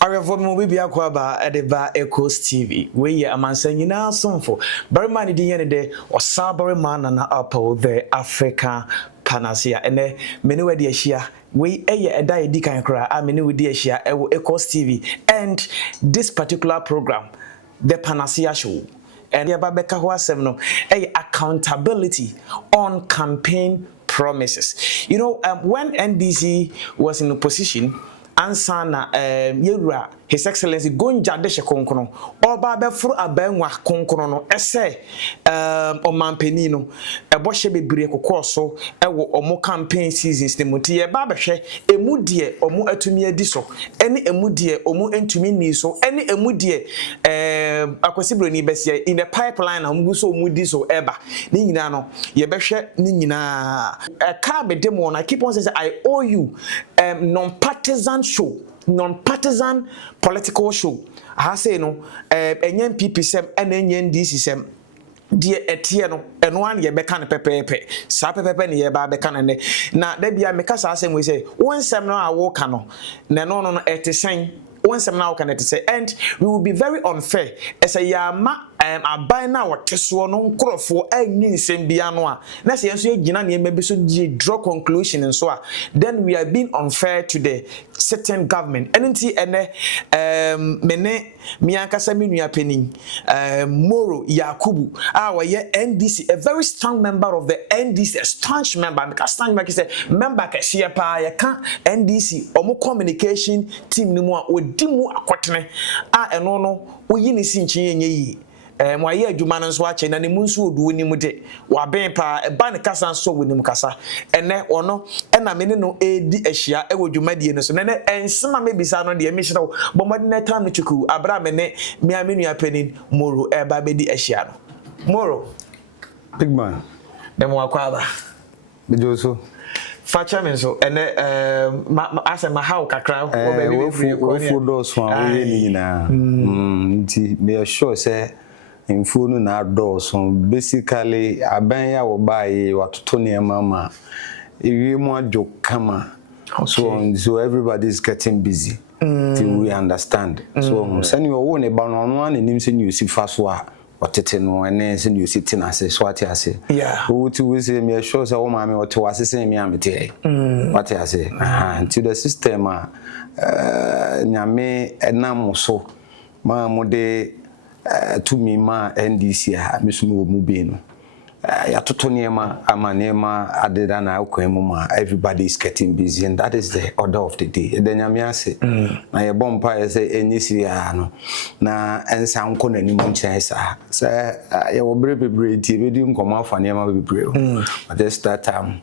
Arefo mo bibi akwaba edeba Ecos TV. We are amansanyina somfo. Barima ni dinye ne de osabore man na apple the Africa Panacea. Ene meni we de ahia. We eye eda edi kan kra a meni we de ahia e Ecos TV and this particular program the Panacea show. And yababeka ho asem no accountability on campaign promises. You know, when NDC was in opposition, ansana yewura His Excellency gonja de hye konkono oba befuru abanwa konkono no ese omampani no ebo hye bebre kokoso ewo omo campaign seasons ne muti ye ba behwe emudie omo atumi adi so ene emudie omo entumi ni so ene emudie akwasibro ni besia in the pipeline na omo so omudi so eba ni nyina no ye behwe ni nyina ka be demo na keep on saying I owe you non-partisan show, non-partisan political show. I say no, NPP sem and NDC sem. Dear etieno one ye bekan pepepe sa pepepe ne ye ba bekan ne na da bia meka sa asem we say one sem no a wo ka no na no etisen one sem na wo ka na etisen and we will be very unfair as a yama aban na woteso no nkrofo anyi nsem bia no a na se enso agina ne mebi so draw conclusion nso a then we are being unfair to the certain government enti ene mene miankasa menua penin Moro Yakubu we NDC a very strong member of the NDC a staunch member because staunch member say member ka share pa ye ka NDC omo communication team ni mu a odi mu akotene eno no oyi ni sinchi yenye yi mwaye adwuma no so ache na ne mu nso oduo ni mu de wa ben pa ba ne kasa nso wo ni mu kasa ene ono na me ne no edi ahia e wo dwuma die no so ne ensema me bisa no de me hyerew bo mo ne tam no chuku abra me ne me amenu apenin Moro ba be di ahia no Moro big man dem wa kwaba bejoso facha me so ene asema how kakra wo be we fu do so a we ni na nti me sure say info no na so basically aban ya wo bae watoto ne mama ewie mu adwo kama so everybody is getting busy till we understand so send you wo ne ba no no an nim se news fa so a otete no ene se news tin ase so ate ase wo ti we say me sure say wo ma me ote wase se me amete what ase until the system nyame enam so ma mo de to me ma NDC mesumu mu be no ya toto niema ama niema adeda na akwemu ma everybody is getting busy and that is the order of the day the nyame ase na ye bompa ye say enyisi ya no na ensa nko na ni munchen sa say ye wo bebre ti be di nkomo afa niema bebre but this that time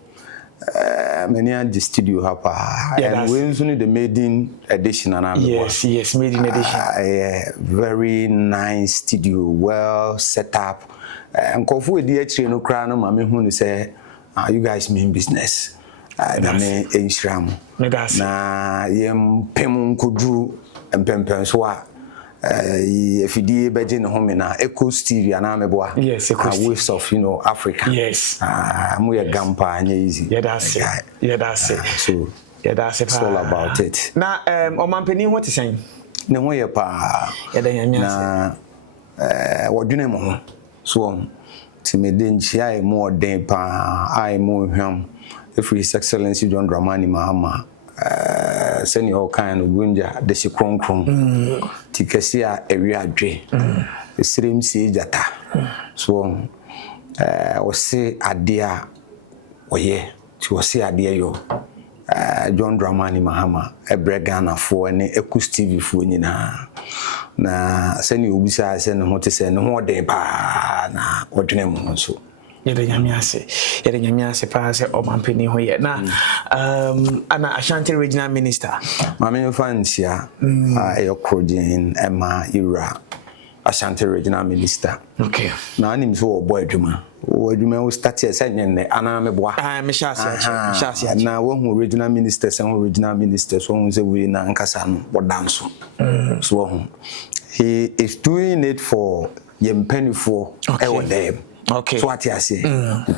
many at the studio hapa and we only the maiden edition and yes maiden edition very nice studio well set up and kofu we dey actually no kra no ma me hu ni say you guys mean business na me enshram na yem pem nkoduru empempen so a FDA beje ne home na Ecos TV ana meboa yes waves of Africa yes mu ye gampa anya easy that's it so that's it it's all about it na omampani what is saying ne ho ye pa na wodwene mo ho so ti me de nchia e mo den pa ai mo hwam His Excellency John Dramani Mahama send all kind of gunja de si kronkron tikesi a ewi adwe esrem si jata so o se ade a oye ti o se ade yo John Dramani Mahama Ghana fo ne Ecos TV fo nyina na send obisa se ne ho te se ne ho den pa na odwene mo so yede nyame ase pa se omampani ho ye na ana Ashanti regional minister mame fansia ayokrodin ema ira Ashanti regional minister okay na anim so obo adwuma wo start here say nyenne ana meboa me shasi na wo hu regional minister say hu regional minister so hu say we na nkasa no bodanso so hu he is doing it for yempanifo ewo dem okay so what you say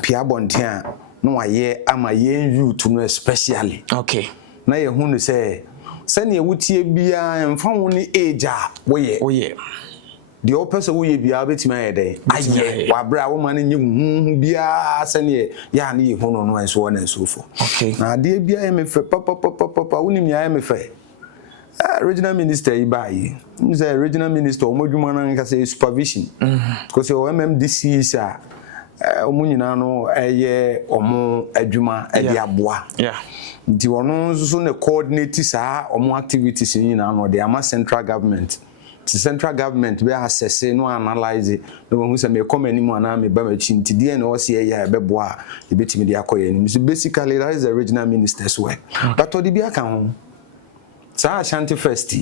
pia bontia no aye ama yen youth no especially okay na ye hu no say sani ewutie bia emfa wo ni age a woye the opposite wo ye bia betima ayede aye wabra wo man nye hu bia sani ya na ye hu no enso na enso fo okay na de bia ye me fe papa woni mi ya me fe regional minister ibai say regional minister omodwuma na nka say supervision because o MMDC is omunyina no eye omo adwuma e de aboa nti wono so ne coordinate saa omo activities nyina no de ama central government. The central government be assess no analyze no who say me come ani mu ana me ba ma chi nti de na o se ya be boa e betimi de akoye ni. So basically that is the regional minister's work. But to the bi aka ho sa Ashanti first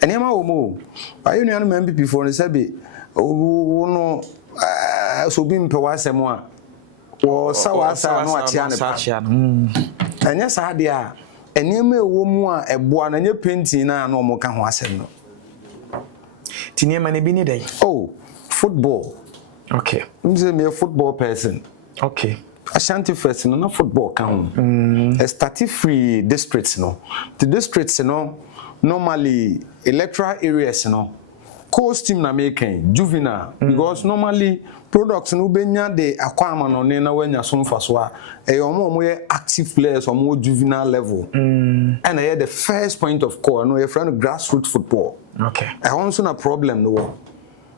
enema wo mo ayo nu anu MPP for no say be no so bi mpe wasem a wo sa wasa no achia ne pa anya sa de a enema ewo mu a eboa na nya painting na no mo ka ho asem no Tinema ne bi ni dai. Oh, football. Okay. I'm a football person. Okay. Ashanti first, no, not football count. A static free districts, no. The districts, no, normally electoral areas, no. Costume na making juvenile because normally products no benya de akwama no ne na wanya so mfaso a omo active players or more juvenile level and I the first point of call no your friend grassroots football. Okay. I also na problem no.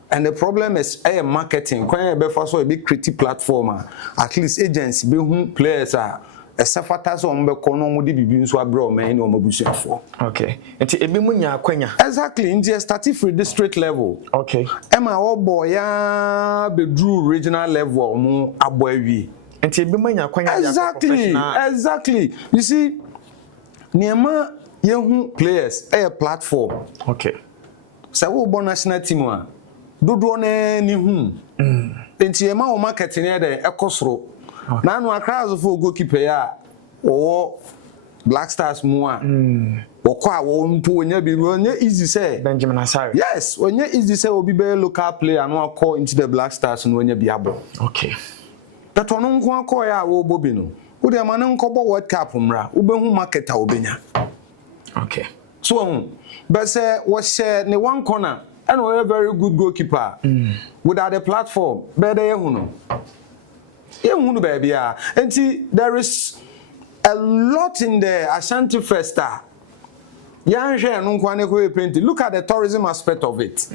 And the problem is marketing. When you be so a big creative platform, at least agency be who players are. A safatas on be kono mo di bibi nso abro man no mabusuafo. Okay. Enti ebi mu nya akwanya. Exactly. In the static free district level. Okay. Emma obo ya be drew regional level mo abo awie. Enti ebi mu nya akwanya Exactly. You see niema yehu players a platform. Okay. Say wo bo national team a dodo na ni hu. Enti ema o marketing e de ekosoro. Na no akra for goalkeeper ya o Black Stars mu a wokọ a wo mpo onya bi onya easy say Benjamin Asare. Yes, onya easy say obi be local player no akọ into the Black Stars no onya bi abo. Okay. That one nko akọ ya wo bobi no. Wo de ma ne nkọbọ World Cup mra, wo be hu marketer obenya. Okay. So but say we share ne one corner and a very good goalkeeper without a platform be dey hu no. Baby, and see, there is a lot in the Ashanti Festa. Look at the tourism aspect of it.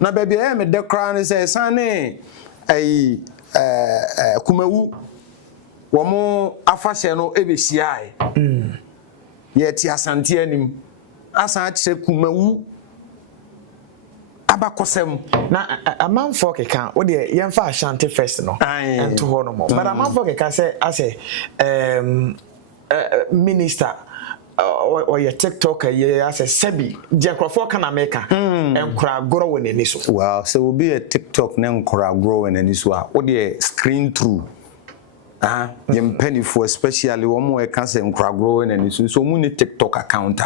Now, baby, I am a crown is a sunny a Kumewu Wamo Afashano ABCI. Yet, Yasantianim Asache Kumewu. Abakosem na amanfo keka wo de yemfa Ashanti first no ento ho no mo but amanfo keka say ase minister or your TikTok ye ase sebi je krofo kana meka enkura goro wo nani so well so will be a TikTok na enkura goro wo nani so a wo de screen through yem penny for especially wo mo e ka say enkura goro wo nani so mu ni TikTok account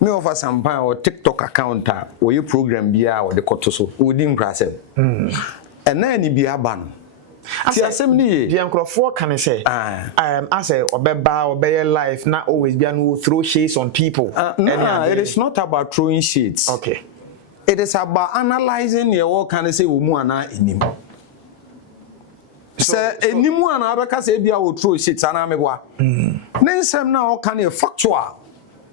me offer some or TikTok account or your program bia or the kotoso within grasem and then ni bia ban ti asem ni the nkrofo can say I say obeba obey life not always be no throw shades on people no, it is not about throwing shades. Okay, it is about analyzing your work can say we mu ana enim say enimu ana abeka say bia wo throw shades ana megwa nensem na o can factual.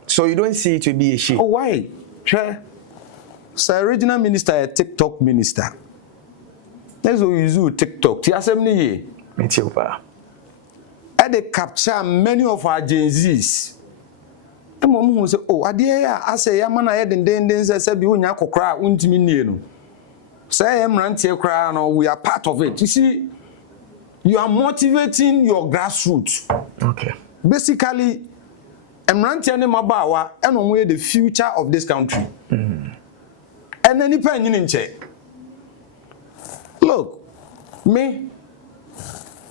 So you don't see it to be a shit. Oh, why? Sure. So regional minister, a TikTok minister. Let's use TikTok. Ti assembly ye. And they capture many of our Gen Zs. And mom who say, oh, adia I say yamana head and then say be unya kokra untimi nie no. Say am rantie kra no we are part of it. You see, you are motivating your grassroots. Okay. Basically, Emrantia ne mabawa eno mo the future of this country. And then nipa nyin nche. Look, me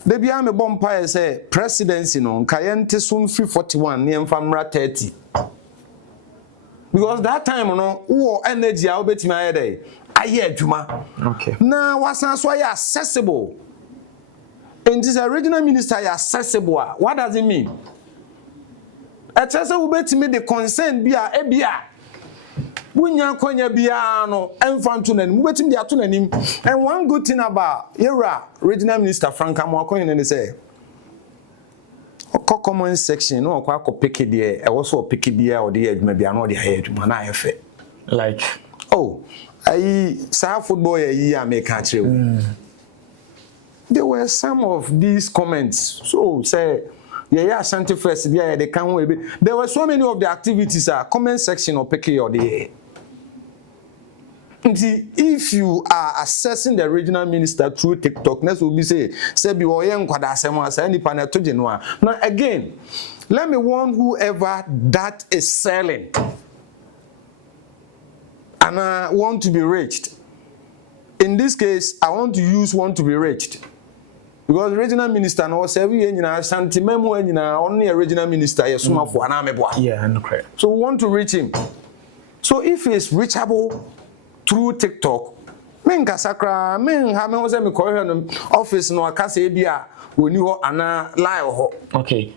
the bia me bompa say presidency no nkayente so mfi 41 ne mfamra 30. Because that time no wo energy a obetima ayede aye adwuma. Okay. Na wasan so aye accessible. And this original minister is accessible. What does it mean? Etese wo betimi the concern bia ebia Bunya kwanya bia no emfanto nanim wo betimi de ato nanim. And one good thing about Yera regional minister Frank Amoakoyene ne say common section no kwa ko pick there e wo so pick there or the adwuma bia no de haye adwuma na ayefe like oh I saw football ye American kire there were some of these comments so say yeah Ashanti first yeah they can there were so many of the activities comment section or pick or the if you are assessing the regional minister through TikTok, next will be say be oyen kwada asema say nipa na to genoa. Now again, let me warn whoever that is selling and I want to be reached. In this case, I want to use want to be reached. Because regional minister no say we nyina Ashanti memo nyina only a regional minister yesuma fo na mebo. Yeah, no correct. So we want to reach him. So if he is reachable through TikTok, men kasakra men ha me ho se me ko no office no aka se bia oni ho ana live ho. Okay.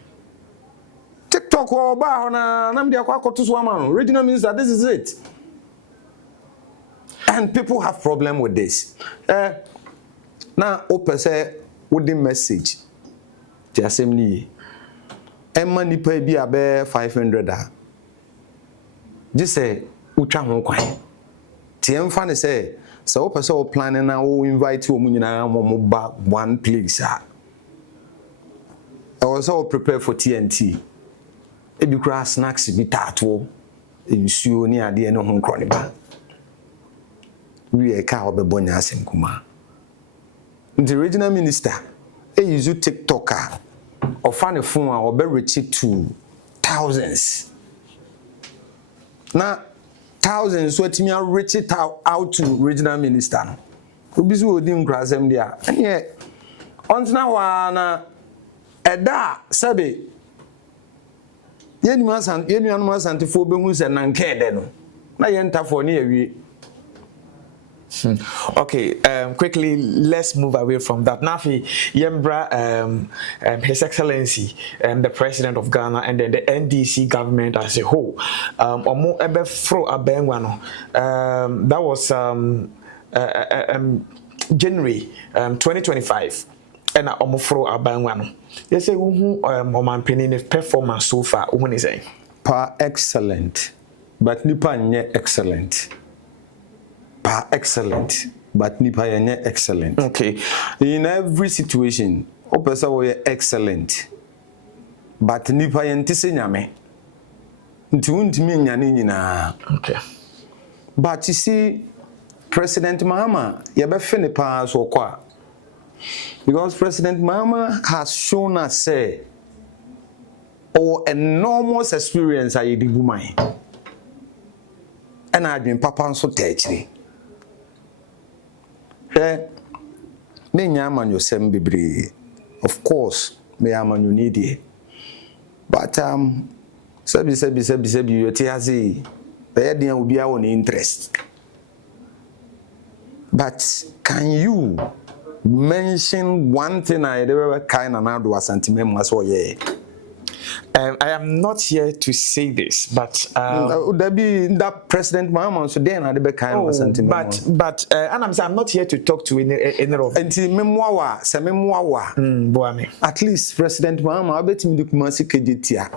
TikTok ho ba ho na me de akwa koto so ama no regional minister, this is it. And people have problem with this. Now open say with the message the assembly emma nipa bi abe 500 just say utwa ho kwan ti emfa ne say so open say o plan na o invite o munyina mo ba one place I was all prepare for TNT e bi kura snacks bi tato nsuo ni ade ne ho nkro ba we e ka obebonya asem kuma. The regional minister, he use TikToker or find a phone or be reach it to thousands. Now, thousands, so it means reach it out to regional minister. Who be so dim grass them there. And yet, on now, Eda Sabi, Yenumas and Tifobemus and Nanke deno. Na yenta for near we. Okay, quickly, let's move away from that. Nafi Yembra, His Excellency, the President of Ghana, and then the NDC government as a whole. That was January 2025. And Omofro Abangwano. They say, Oman performance so far. When is it? Pa excellent, but nipa nye excellent. Pa excellent, but nipa nye excellent. Okay. In every situation, o person we excellent, but nipa yente se nyame. Nti untimi nyane nyina. Okay. But you see, President Mahama, yebefe ne pa so kwa. Because President Mahama has shown us say, enormous experience I did woman. And I've been papa so techy. Me nyama nyosem bebre. Of course, me ama you need it. But sabi you tiazi. Be dia will be our interest. But can you mention one thing I ever kind of now do a sentiment was I am not here to say this, but there be that President Mahama so then I be kind of sentiment. But and I'm not here to talk to any of. Enti memoa se memoa boame. At least President Mahama obetimi de kumasi kejetia.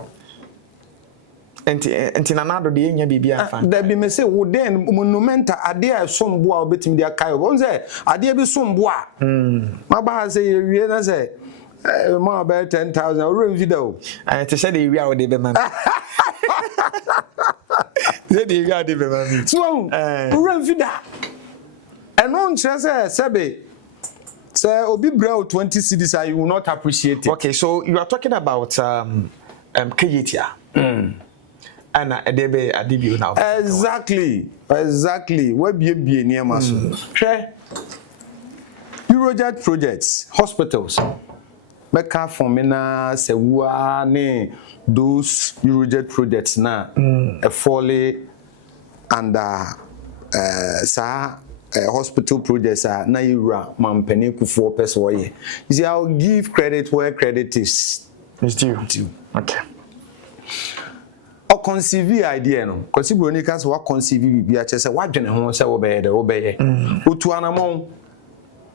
Enti nanado de enya bibia fa. There be me say wo den monumenta ade a sombo a obetimi de akai. Won say ade bi sombo a. Maba say wie na say more about 10,000 or video. And to say the area of the man. The area of the man. So, run video. And on Sabe, say, Obi Brow 20 cities, I will not appreciate it. Okay, so you are talking about Keyitia. And Adebe Adibu now. Exactly. Where be near Maso. Eurojet projects, hospitals. Meka formina sewa ne those Eurojet projects na folly under hospital projects na Eura mampene kufuo pese woye. You see, I'll give credit where credit is due. Okay. or conceive idea no because if we can say what conceive be say what dwene ho say obeye otu anamon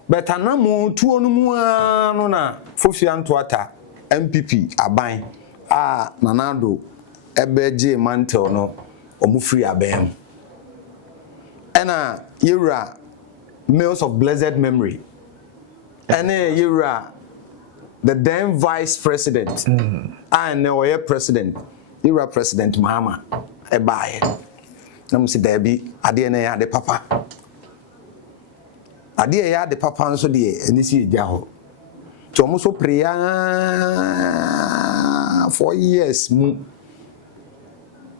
but anamo tu onu mu no na fofia ntoata MPP aban nanado ebeje mantel no omufri abem ena yura males of blessed memory ena yura the then vice president and oye president yura president Mahama ebaye nam si dabi ade na ya de papa ade ya de papa nso de enisi egya ho to mo so prayer 4 years mu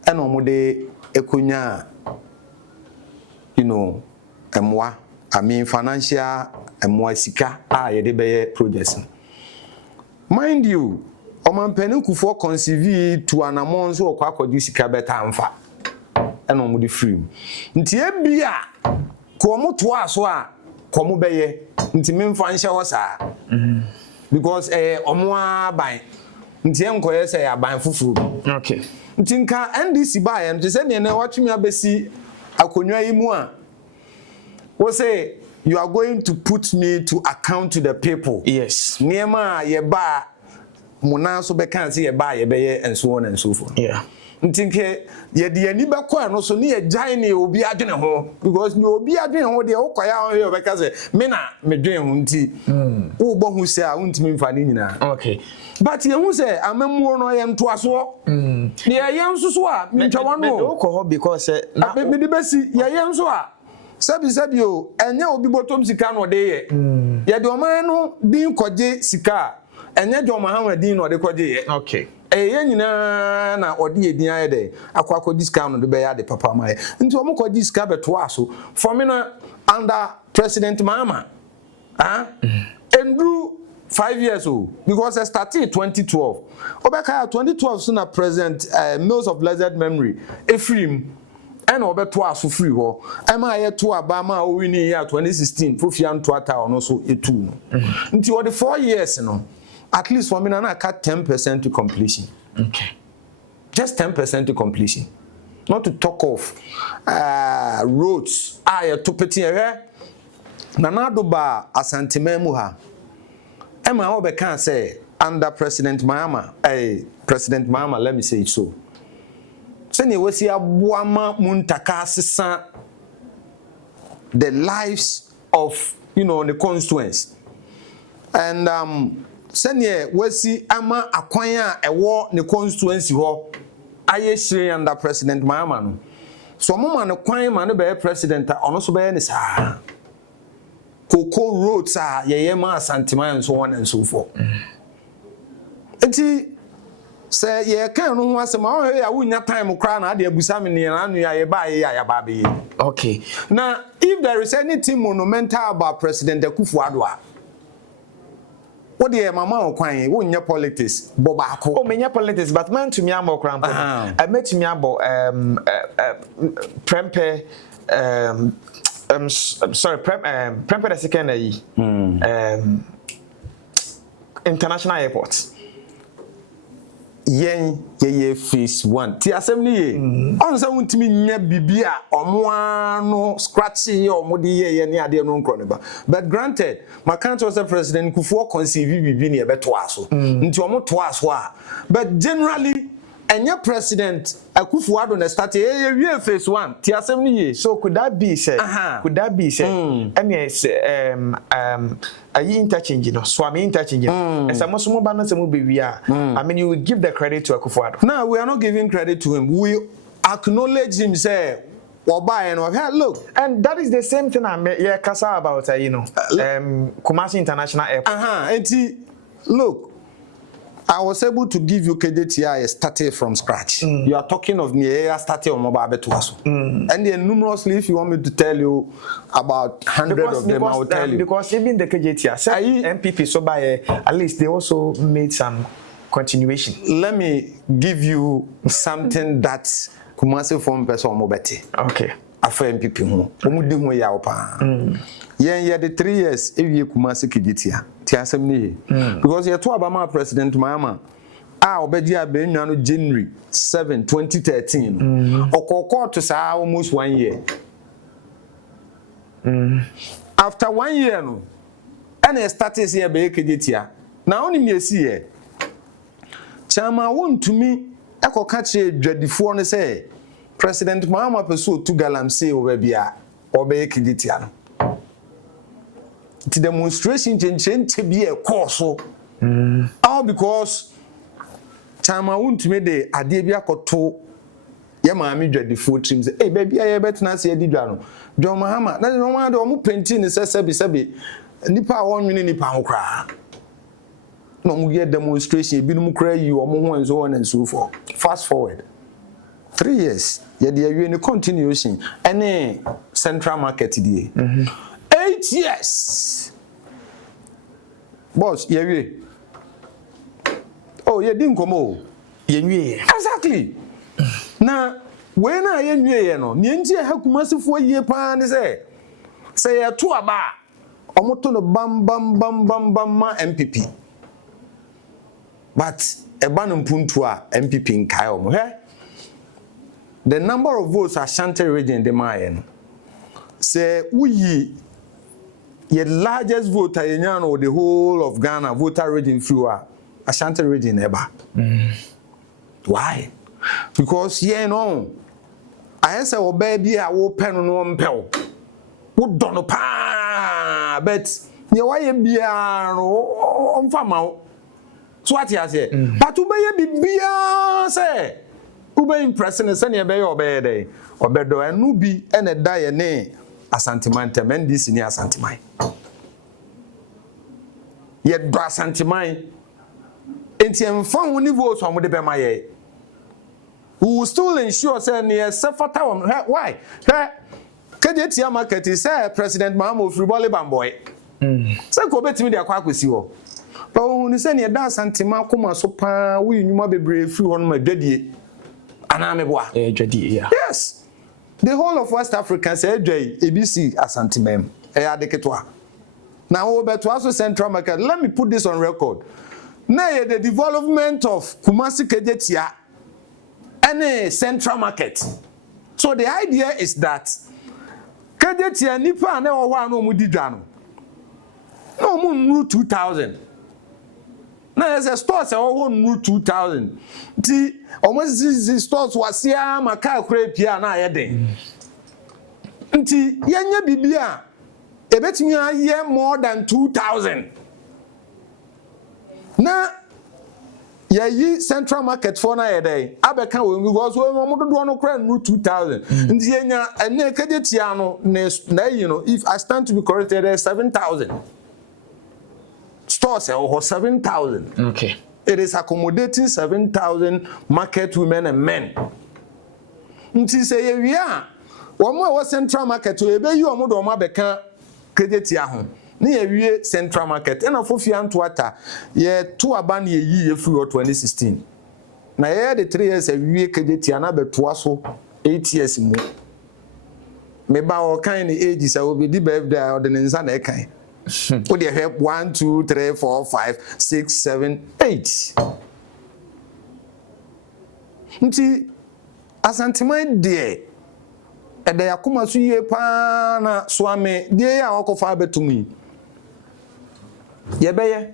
ena mo de ekunya emwa financial emwa sika ye de be projects mind you omanpani kufo conceive to anamon so okwa akodi sika beta amfa ena mo de free nti ebia ko mo to aso a ko mo beye nti memfa nche wo sa because omo aban nti enkoye say aban fufuru okay nti nka NDC ba ye nti se ne na watwemi abesi akonwa yi mu a we say you are going to put me to account to the people. Yes. Niema ye ba muna so be kan say ye ba ye be and so on and so forth. Yeah. Ntinke ye de ani be kwa no so ne ye gyan ne obi adwene ho because ne obi adwene ho de okoya ho ye be ka say me na me dwen ho nti wo bo hu say a untimi mfa ni nyina. Okay. But ye hu say amamuo no ye ntoaso. Ne ye nsuso a me ntwa no. Me do ko ho because me de besi ye nso a sabi o enye obi botom sika no de ye ye de oman no din koje sika enye de oman ha din no de koje ye okay ye nyina na ode edin aye de akwa sika no de be ya de papa ma ye nti omo koje sika beto aso for me na under President Mahama endru 5 years old because I started 2012 obeka 2012 so na President Mills of Blessed Memory Ephraim and obeto aso free ho ema ye to aba ma o wini ya 2016 fofia nto ata ono so etu no nti o the 4 years no at least for me na cut 10% to completion. Okay, just 10% to completion, not to talk of roads to peti na do ba asantema mu ha ema o be kan say under President Mahama let me say it so sene wasi abuama muntaka sesa the lives of the constituents and sene wasi ama akwan a ewo ne constituency ho aye shire under President Mahama no so mo ma ne kwan ma ne be president ono so be ne sa koko roads a ye ma asantema and so on and so forth enti say ye kan no ho asema o ya wunya time kra na ade abusa me ne anu ya ba ya ba be. Okay, now if there is anything monumental about President Akufo-Addo what the mama okwan wunya politics bo ba ko o menya politics but man to me am okran I met me abo prempe sorry prempe the second international airport yen ye phase 1 ti asem ni ye on say wuntimi nya bibia omo scratch ye omo de ye ne ade no nkro ne ba but granted my country was President Kufuor conceive bibi ne be to aso nti omo to aso a but generally enye President Akufo-Addo na start ye phase 1 ti asem ni ye so could that be said ayi interchange no so am interchange and some small ba some be we are I mean you will give the credit to Akufo-Addo. No, we are not giving credit to him, we acknowledge him say look, and that is the same thing I kasa about Kumasi International Airport. Look, I was able to give you KDTI started from scratch. You are talking of me started on mobile betuaso. And then numerously, if you want me to tell you about 100 of them, I will tell you. Because even the KJTI, MPP, so by at least they also made some continuation. Let me give you something that Kumasi form person mobete. Okay. After MPP ho. Omudi ho ya opa. Yen the 3 years ewie Kumasi KJTI. Ti asem ni. Because ye to abama President Mahama obedi abenwa no January 7 2013 okoko to say almost 1 year after 1 year no and I started here be kejetia na oni me esi here chama wontumi ekoka che dwadifo no say President Mahama peso to galamsey over bia obe kejetia no the demonstration change be a course all because chama wontumi de ade bia koto ye maami dwadifo trim say baby aye betena se adi dwa no John Mahama na no ma de omo penti ni sebi nipa a wonwene nipa ho kra no mu ye demonstration bi no mu kra yi omo ho and so on and so forth. Fast forward 3 years ye de awie ni continuation any central market die 8 years boss ye wie oh ye din komo ye nwie exactly na we na ye nwie ye no ne nti ha kumasifo yie pa ne say ye to aba omoto no bam ma MPP but eba no mpuntu a MPP nkai omo he the number of votes Ashanti region de maye no say uyi ye largest voter yenya no the whole of Ghana voter region through Ashanti region eba why because ye no I say oba bia wo pe no mpel wo dono pa but ye waye bia no omfa ma so what you say but ubeye bibia say ube impressing say ne be ye obe dey obedo enu bi ene da ye ne asantiman temen dis ni asantiman ye do asantiman enti emfa ho ni vote so mo de be ma ye we will still ensure say near sefata why kejetia market say President Mahama Fribole Bamboy say ko betimi de akwa akosi ho but we say near da santima akoma so pa we nyuma bebre free ho no ma dwadie ana meboa dwadie yeah yes the whole of West Africa say dwai ABC asantimem adeketwa now we beto aso central market. Let me put this on record na the development of Kumasi kejetia any central market. So the idea is that kejetia nipa na wo wa no mu didwa no mu nru 2000 na yes stores e wo nru 2000 ti almost stores wasia maka kura pia na ayeden nti yenye bibia ebetimi aye more than 2000 na ye central market for na yedey abeka we because we mo do no kra nru 2000 nti yenya ene kejetia no na you know if I stand to be corrected there 7000 stores or 7000 okay it is accommodating 7000 market women and men nti say ye wi a wo mo central market we be yi omo do ma beka kejetia ho ni ye wie central market ena fofia ntoata ye to aba na ye free 2016 na ye the 3 years wie kejetia na betoa so 8 years mu me ba o kan ni age say obi di birthday o de nsa na e kan o de help 1 2 3 4 5 6 7 8 nti asantiman de ede yakoma so ye pa na so ame de ya okofa betumi yebeye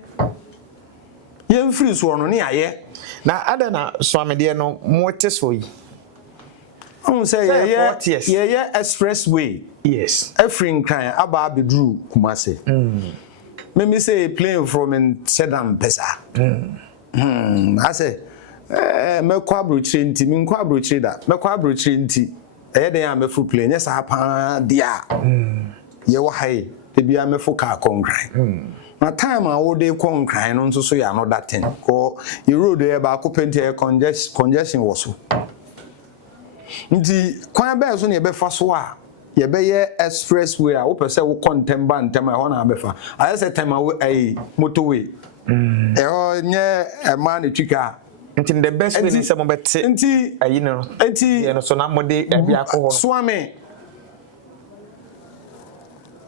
ye free so no ne aye na ada na swamede no mote so yi on say ye expressway yes afrin kan aba abedru Kumase me say plane from in Sedam pesa I say me kwa brochire nti me kwa brochire da me kwa brochire nti den ya me fu plane yes pa dia ye wo hai e bia me fu ka konkran na time a wo dey konkran no nso so ya another thing ko the road e ba ko penti congestion wo so nti kwan ba so na ye be fa so a ye be ye expressway a wo pese wo contemba ntem a ho na be fa I say time a motorway ho nye e ma na twika nti the best way is some bete nti ayi no nti ye no so na mode e bia ko ho swame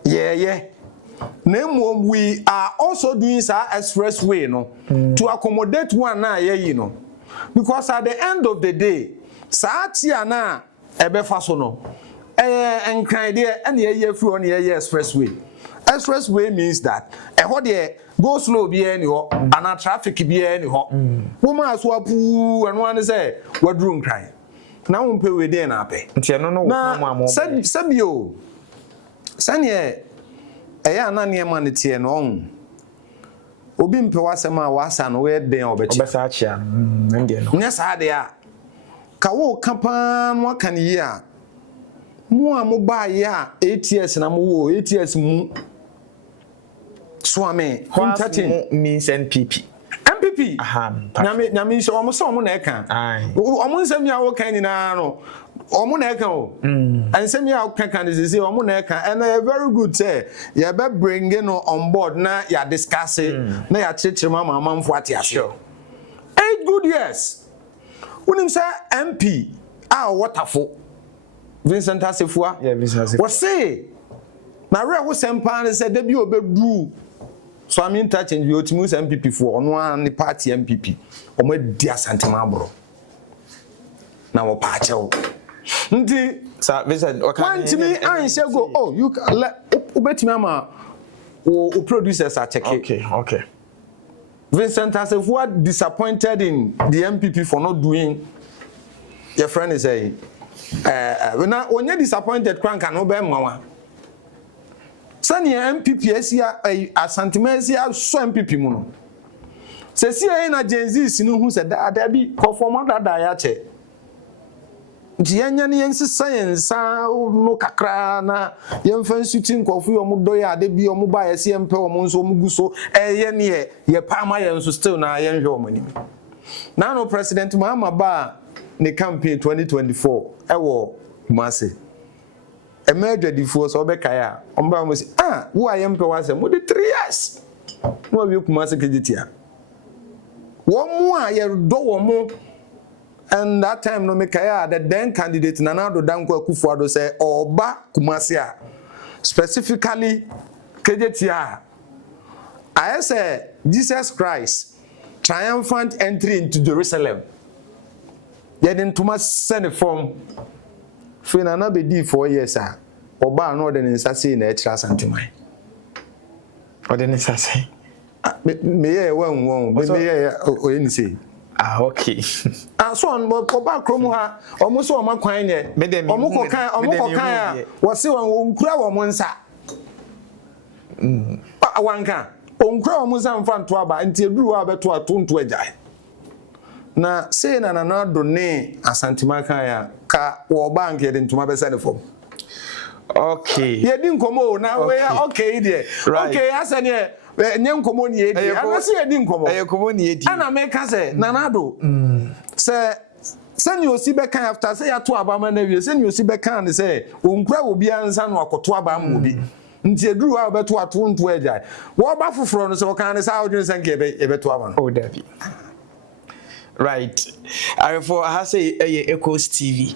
yeah Name we are also doing our expressway to accommodate one na you know. Because at the end of the day, Satia na ebe faso no. And kind there and ye free on ye expressway. Expressway means that go slow be any and traffic be any woman as wapu and one say what room cry. Now we pay with there na pay. Sabio. Sanye eya na ne ma ne tie no obi mpe wasema wasa no we den obechi achia ndie no nya sa de a ka wo kapa no aka ne yi a mu a mo ba ya ATS na mo wo ATS mu so ame entertain means NPP nyame so omo na eka omo nsem ya wo kan ni na no omo na eka o nsem ya wo kan ni say omo na eka and very good say you be bring no on board na ya discuss na ya chechire mama amamfo ate ase 8 good years unim say MP waterful Vincent Asefua was say na re wo sempa ne say da bi obedru so I'm interchange we otimus MPP for ono an party MPP omo di asantema abro na wo pa che wo nti sir Vincent want me answer go oh you let ubetimi ama o producers are check okay Vincent Asefua disappointed in the MPP for not doing your friend is say when you disappointed crank and no be mwa Sani MPP asia asantema asia so MPP mu no se si na Gen Z sinu hu se da bi perform da ya che nti yenya ne yensi science no kakra na yemfa nsuti nkofu yo mu do ya de bi yo mu ba yesi empe wo mu nso mu guso eye ne ye pa ma ye nso still na ye nhwe wo manim na no president Mahama ba ne campaign 2024 ewo Kumasi emerge di force obekaya omba mo si wo ayempe wase mo de 3 years no wi Kumasi kejitia wo mu a ye do wo mu and that time no mekaya the then candidate Nanado Danko Akufo-Addo say oba Kumasi a specifically kejitia I say Jesus Christ triumphant entry into Jerusalem ye didn't too much send form Fina na be di 4 years oba no de nsase na ekira santemai ode ne sase me ye wan me ye o yin say okay so on oba kromu ha omo so omo kwan ne omo kokan wo se won nkura wo mo nsa wanka onkura wo mo nsa mfa nto aba nti eduru wa beto atonto agyae na say na Nanado ne asantima kan ya ka wo bank ye de ntoma be send form okay ye di nkomo na we okay there okay asa ne nye nkomo ni ye di anase ye di nkomo nkomo ni ye di ana me ka say Nanado se ni osi be kan after say ya to abama na wie se ni osi be kan ne say onkura obi ansa no akoto abama obi nti eduru wa beto atonto agya wo ba foforo no se wo kan ne sa odwen sanke be beto abama oh dabi right for I say Echoes TV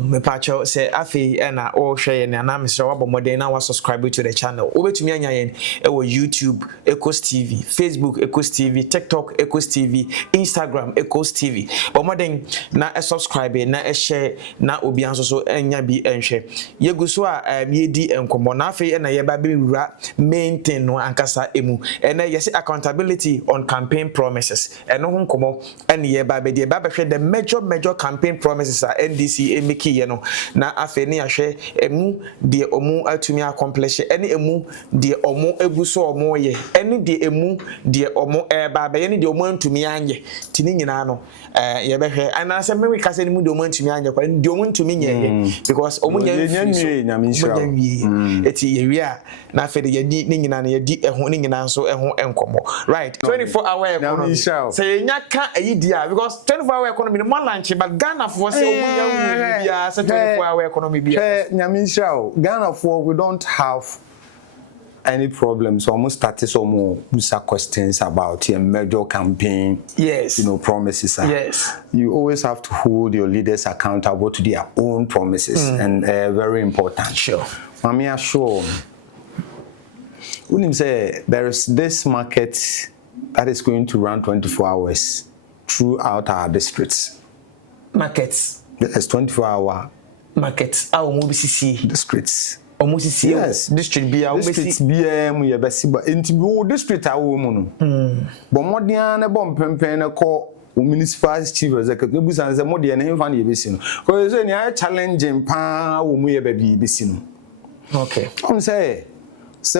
me pacho say afi na o hwe na na mesre wa bomode na wa subscribe to the channel obetumi anya yen YouTube Echoes TV, Facebook Echoes TV, TikTok Echoes TV, Instagram Echoes TV bomode na subscribe na share na obi anso so anya bi enhwe yeguso a yedi enkomo na afi na ye ba be wura maintain no ankasa emu na yes accountability on campaign promises eno ho nkomo and ye ba be the major campaign promises are NDC emeki ye no na afi ne ahwe emu de omu atumi accomplish any emu de omu eguso omu ye any de emu de omu ba be ye ne de omu antumi anye tini nyina no ye be hwe ana se me ka se ni mu de omu antumi anye kwa de omu antumi nye because omu nya eti ye wi a na afi de ye di ne nyina na ye di eho ne nyina so eho enkomo right 24-hour economy say nya ka ayi dia because 24-hour economy no man launch but Ghana for say omunya bia say 24-hour economy bia nyamisha Ghana for we don't have any problems almost started some questions about your major campaign promises yes you always have to hold your leaders accountable to their own promises and very important sure mami assure Unim say there is this market that is going to run 24 hours throughout our districts. Markets. Yes, 24-hour markets. Our mobile districts. Almost yes, district be our districts BM ya besi ba enti wo district awo mu no. Bo modern na bom pempen na ko municipal chief executive bu san se modern na hemfa na ye besi no. Ko so ni a challenging pa wo mu ye ba bi besi no. Okay. Say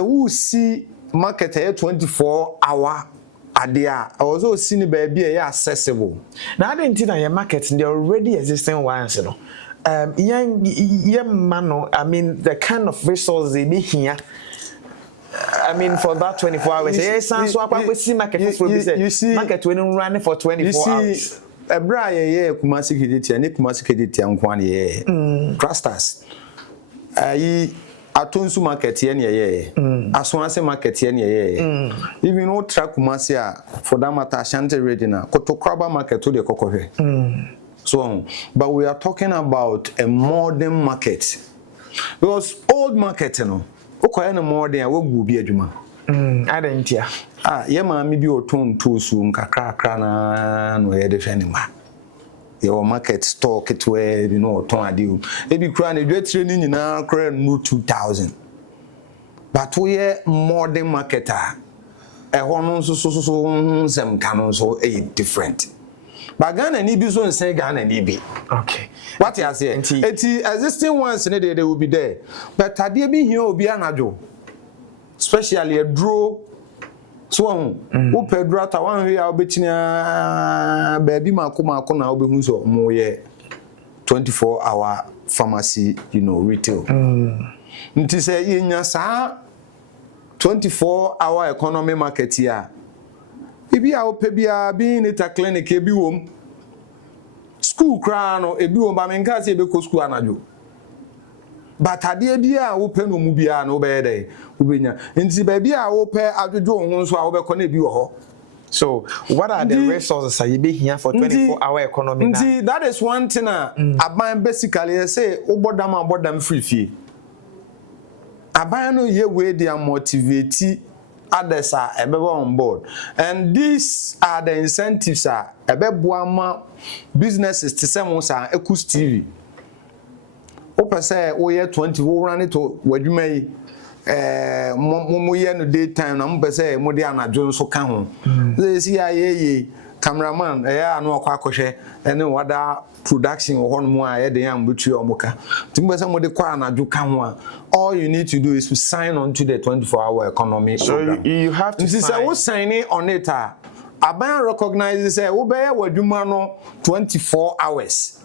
wo see market 24-hour adea also see ni ba bi e accessible. Now I didn't think that your market the already existing ones no. Mano, I mean, the kind of resources they need here. I mean, for that 24 hours. Yes, so I see market for you see market when running for 24 hours. A briar, Kumasi Kiditi, and Kumasi Kiditi, and Kwani, clusters. Atunsu market yen ye, Aswanse market yen ye. Even no track Kumasia for that matter, Shante Redina, Kotokraba market to the Kokohe. So, but we are talking about a modern market. Because old market, you know, okay, no more than will be a juma. I didn't hear. Yama, maybe your tone too soon, crana, no head of any man. Your market stock it where you know, ton deal. Maybe crying a great training in our current new 2000. But we are modern marketer. A hormone so some canon so a different. But Ghana ni bi so nse Ghana ni bi. Okay. What you say? Eti existing ones they will be there. But ade bi here obi anadwo. Especially a draw. So who pedro ta wan hwe a obetina baby mako na obehu so mo ye 24-hour pharmacy, you know, retail. Nti say yenya sa 24-hour economy market here. Ibi a ope bia bi in a clinic ebi wom school kra no ebi wom ba menka se ebe ko school anadwo but ade bia a ope no mu bia no be dey ubenya nti ba bia a ope adwodwo ho nso a obekọ na ebi wo ho. So what are the resources that you be here for 24-hour economy now? Nti that is one thing aban basically say obodam free fee aban no ye we dey motivate others are on board, and these are the incentives are ebeboama businesses to say monsa ekus TV opa say we year 20 we run it to wadwuma yi mo ye no daytime na mo say mo de anadwo so ka ho say see ye cameraman no akwa ene wada production ho no a ye de yam betu omuka timbe say mo de kwa anadwo ka ho all you need to do is to sign on to the 24-hour economy program. You have to say we sign on it aban recognizes say we be wadwuma no 24 hours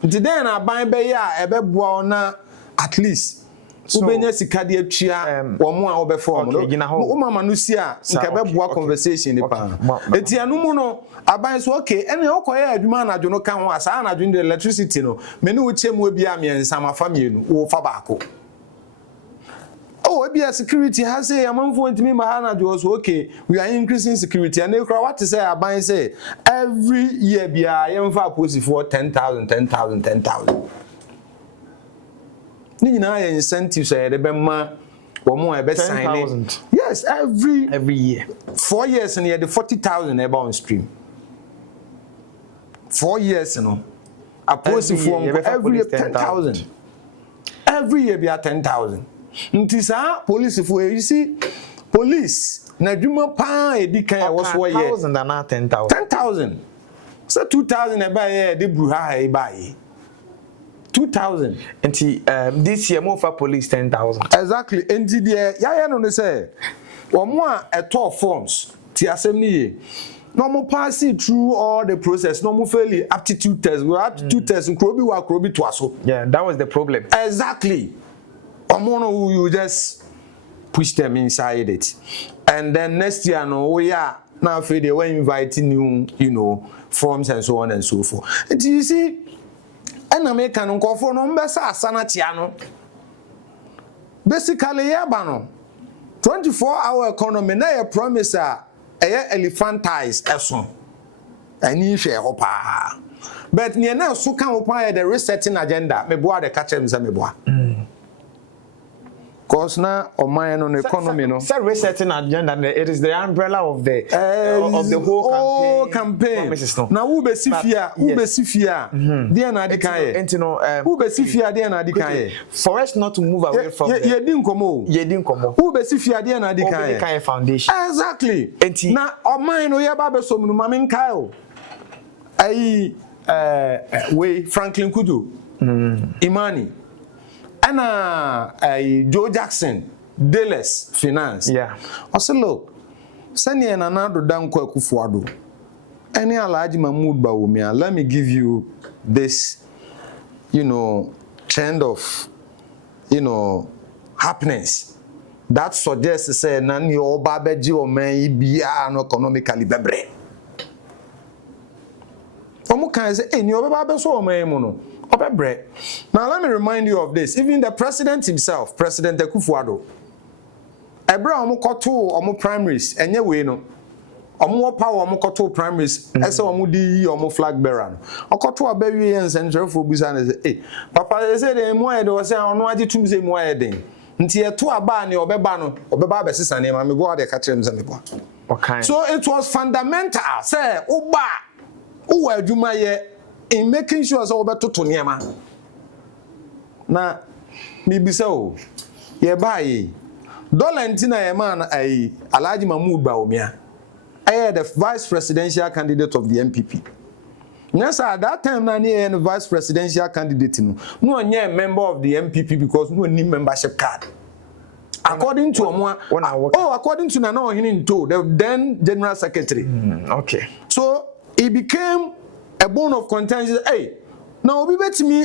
nti then aban be ya ebeboa na at least ubenya sika de atua wo mo a wo be form no wo mama no si a nka beboa conversation ni pa eti anu mu no aban so okay ene okoye adwuma na adwo no ka ho asa na adwo the electricity no me ne wo chemu bia miensa ma famienu wo fa baako. Oh, ebia security has say amanfo ntimi ma ha na adwo so okay we are increasing security and what to say aban say every year bia yemfa police for 10,000 Ni na incentives say de be ma wo mo e be sign. Yes, every year 4 years and the 40,000 e ba on stream 4 years no a police for every year 10,000 every year be 10,000 nti sa police for you see police na dwuma pa edikan e wo so ye 1,000 and 10,000 so 2,000 e ba ye de bruha e ba ye 2,000 nti this year more for police 10,000 exactly nti de ya no say wo mo a eto forms ti asem ni ye no mo pass through all the process no mo fail aptitude test we aptitude test krobi to aso. Yeah, that was the problem. Exactly. Omono you just push them inside it, and then next year no we are now afraid they were inviting you know forms and so on and so forth. And you see an American for no mbesa asana tia no basically yaba no 24-hour economy na a promise elephantize eso ani hwe ho pa but near na so kan ho pa the resetting agenda me boa the catch me say me boa. because now oman no economy no resetting agenda, it is the umbrella of the whole campaign. Now who be sifia there na adi kan ye who be sifia there na adi kan ye for us not to move away from ye din komo who be sifia there na adi kan ye foundation exactly na oman no ye ba be som no ma men kai o ai we Franklin Kudu Imani and Joe Jackson Dallas Finance also look send ye na do dan kwa kufuado any Alhaji Mahmood Bawumia let me give you this trend of happiness that suggests say na ni oba beji o man bia no economically bebre omo kan say ni oba be so o man mu no obebre. Now let me remind you of this. Even the president himself, President Akufo-Addo, ebra omo koto omo primaries enye we no omo power omo koto primaries ese omo di omo flag bearer no okoto abawie ensentrefo busa na say papa say dey mo e dey say ono age tum say mo e den nti eto aba ne obeba no obeba abesesa ne ma me go ade ka kire mse me bo. Okay. So it was fundamental say uba uwa adwuma ye in making sure so obetoto niema na mi bisa o ye bae dollar ntina ye man ai Alhaji Mahmood Bawumia the vice presidential candidate of the MPP. Yes, at that time na the vice presidential candidate no onye member of the MPP because no need membership card. According to according to Nana Ohininto, the then general secretary. Okay. So it became a bone of contention. Hey, now we bet me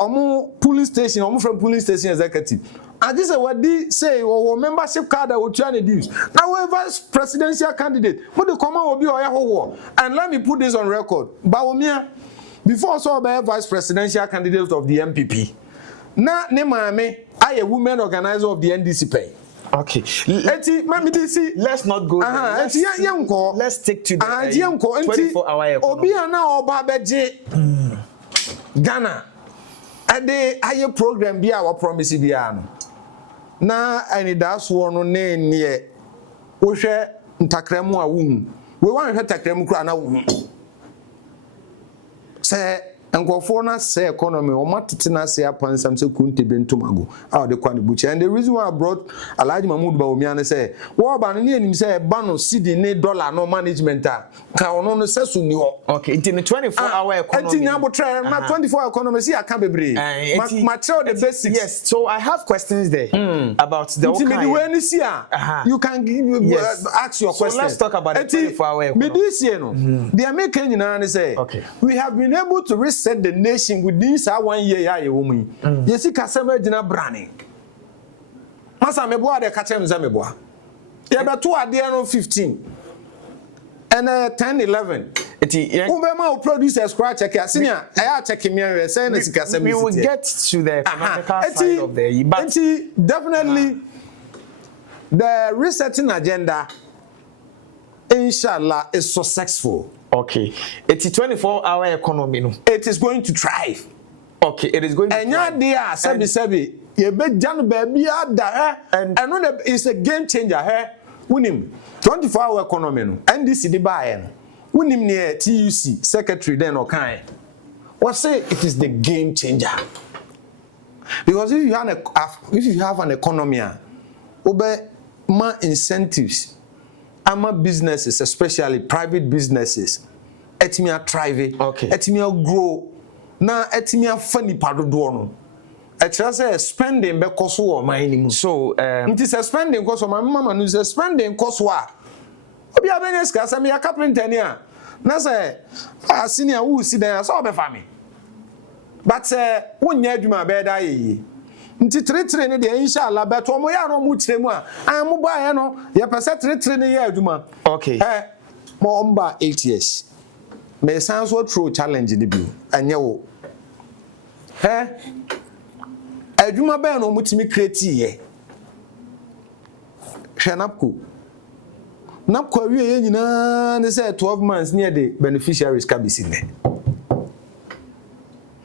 omo police station, omo from police station executive. And this is what they say, or membership card that will try to use. Now, we vice presidential candidate, what the command will be or and let me put this on record. Bawumia, before I saw the vice presidential candidate of the MPP, now Nemame, I a women organizer of the NDC pay. Okay. Let's not go there. Let's stick to the 24-hour economy. Obi ana oba beje Ghana. Ade aye program bi a wa promise bi ano. Na ani das wo no na nie. Wo hwe ntakremu a wo hu. We wan hwe takremu kura na wo hu. Se nkofo na say economy o matete na say apansam say kunte bentumago how the kwan buchi and the reason why I brought Alhaji Mahmood Bawumia na say wo ba no ne anim say ba no cedi ne dollar no management a ka ono no say so ni ho. Okay, in the 24-hour economy enti nyabotre na 24-hour economy see aka bebre ma tell the basics. Yes, so I have questions there about the you can ask your question. So let's talk about the 24-hour economy. Me this year no the American nyina say we have been able to set the nation with this 1 year ya woman. Yes, you can say Medina Brani. Masa meboa de kachem za meboa. Ya beto ade no 15 and 10 11. Ubema producer scratch check ya senior I check me and say na sika 70. We will get to the economical side of the but definitely the resetting agenda inshallah is successful. Okay. It's a 24-hour economy. No? It is going to thrive. Okay, it is going to thrive. And sebi you be jan baby ada and it's a game changer. Unim 24-hour economy no. NDC di buy no. Unim near TUC secretary then okan. What say it is the game changer. Because if you have an economy, obe more incentives. Ama businesses, especially private businesses, etimia thrive, etimia grow, na etimia funny padodo no. Etra say spending be koso o man so it is spending koso my mama no say spending koso a obi abenya ska say me carpenter ni a na say senior who si dan so be fa me but wonya adwuma be da ye nti tretre ne de inshallah beto mo ya no mu kiremu a mo ba ye no ye pese tretre ne ya adwuma okay mo mba 8 years me san so throw challenge ni bi anye wo adwuma ba no mu timi create ye hwenapko awie ye nyina ne say 12 months near the beneficiaries ka bisi ne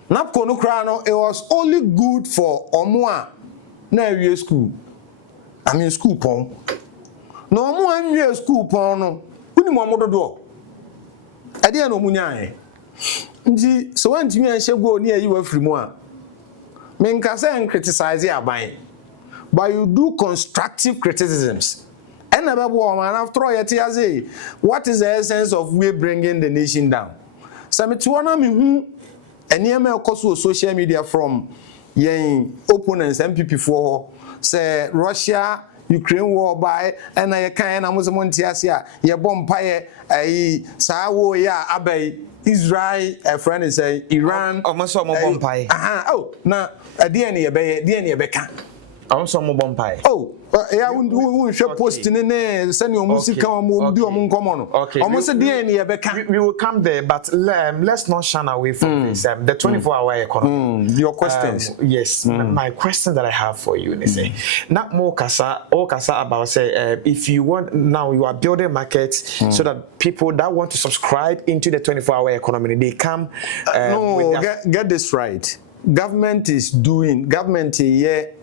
Napko no kra no it was only good for omo a na we school. I mean school pon. No omo anwie school pon no. Uni mo amododo. Ade na omu nyae. Nti so wantimi anhye go ni ayi wa firi mu a. Men ka say en criticize aban. But you do constructive criticisms. And after all, what is the essence of we bringing the nation down? So me who any social media from opponents MPP for say Russia Ukraine war by and I can Asia ye bompaye sawo ya abay Israel a friend is say Iran almost bompaye na DNA beka also bompaye yeah, we should post in the send your music come do okay. Almost we will come there, but let's not shun away from this. The 24-hour economy. Your questions. Yes, my question that I have for you is not more kasa about say if you want now you are building markets so that people that want to subscribe into the 24-hour economy they come. Get this right. Government here.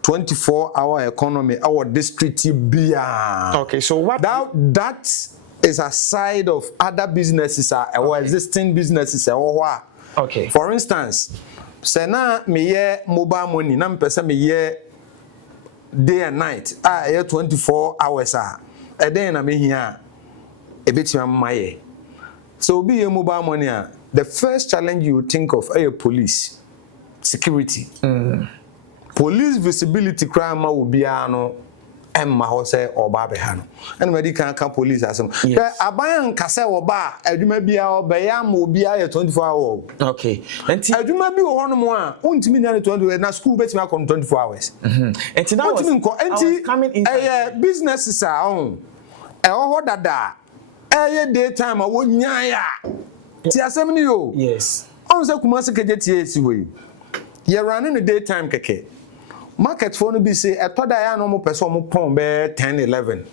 24-hour economy, our district bia. Okay, so what that is a side of other businesses our existing businesses okay. For instance, say na me ye mobile money, na mpesa me ye day and night. 24 hours e den na me hia e betima maye. So be ye mobile money the first challenge you think of police security. Police visibility crime will be no emma ho say oba be ha no and we can police asem aban kase oba adwuma bia obeya ma obi aye 24 hours okay enti adwuma bi wo no mo a untimi nya 24 na school betima akon 24 hours enti that was coming in businesses on ho dada daytime a wo nyan ya ti asem ni yo yes on say kuma se keje tie si we ye running the daytime keke market for no be say etoda ya no mo person mo pon be 10 11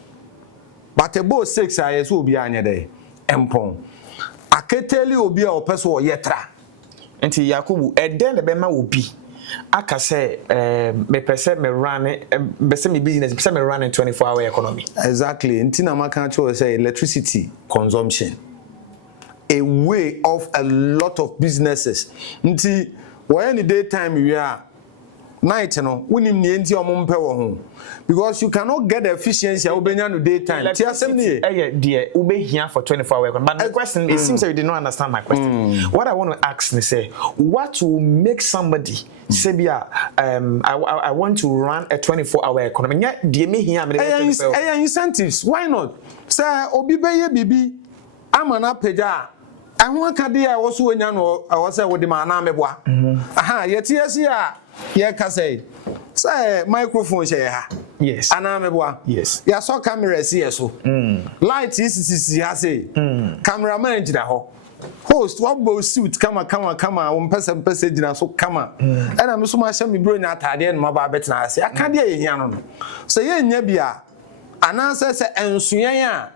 but about 6 years obi anya dey empon aketeli obi a opeso o yetra enti Yakubu eden de be ma obi aka say me pese me run be say me business be say me run 24-hour economy exactly enti na maka cho say electricity consumption a way of a lot of businesses nti when the daytime we are night no wonim ne enti omompe wo ho because you cannot get the efficiency obenya no daytime ti asem ne de ubehia for 24-hour economy but the question it seems that you did not understand my question what I want to ask is say what will make somebody say bia I want to run a 24-hour economy nya de me hia me incentives why not say obi beye bibi amana peja ahun akade a wo so onya no wo say wo de ma na meboa yeti asi a ye ka say microphone she ha yes ana meboa yes ya so camera si so light is ha say cameraman jira ho host what bo suit kama wo mpesa jira so kama ana me so ma hye me bro nya atade no ma ba betena ase akade ye hia no so ye nya bia ana say ensuyan a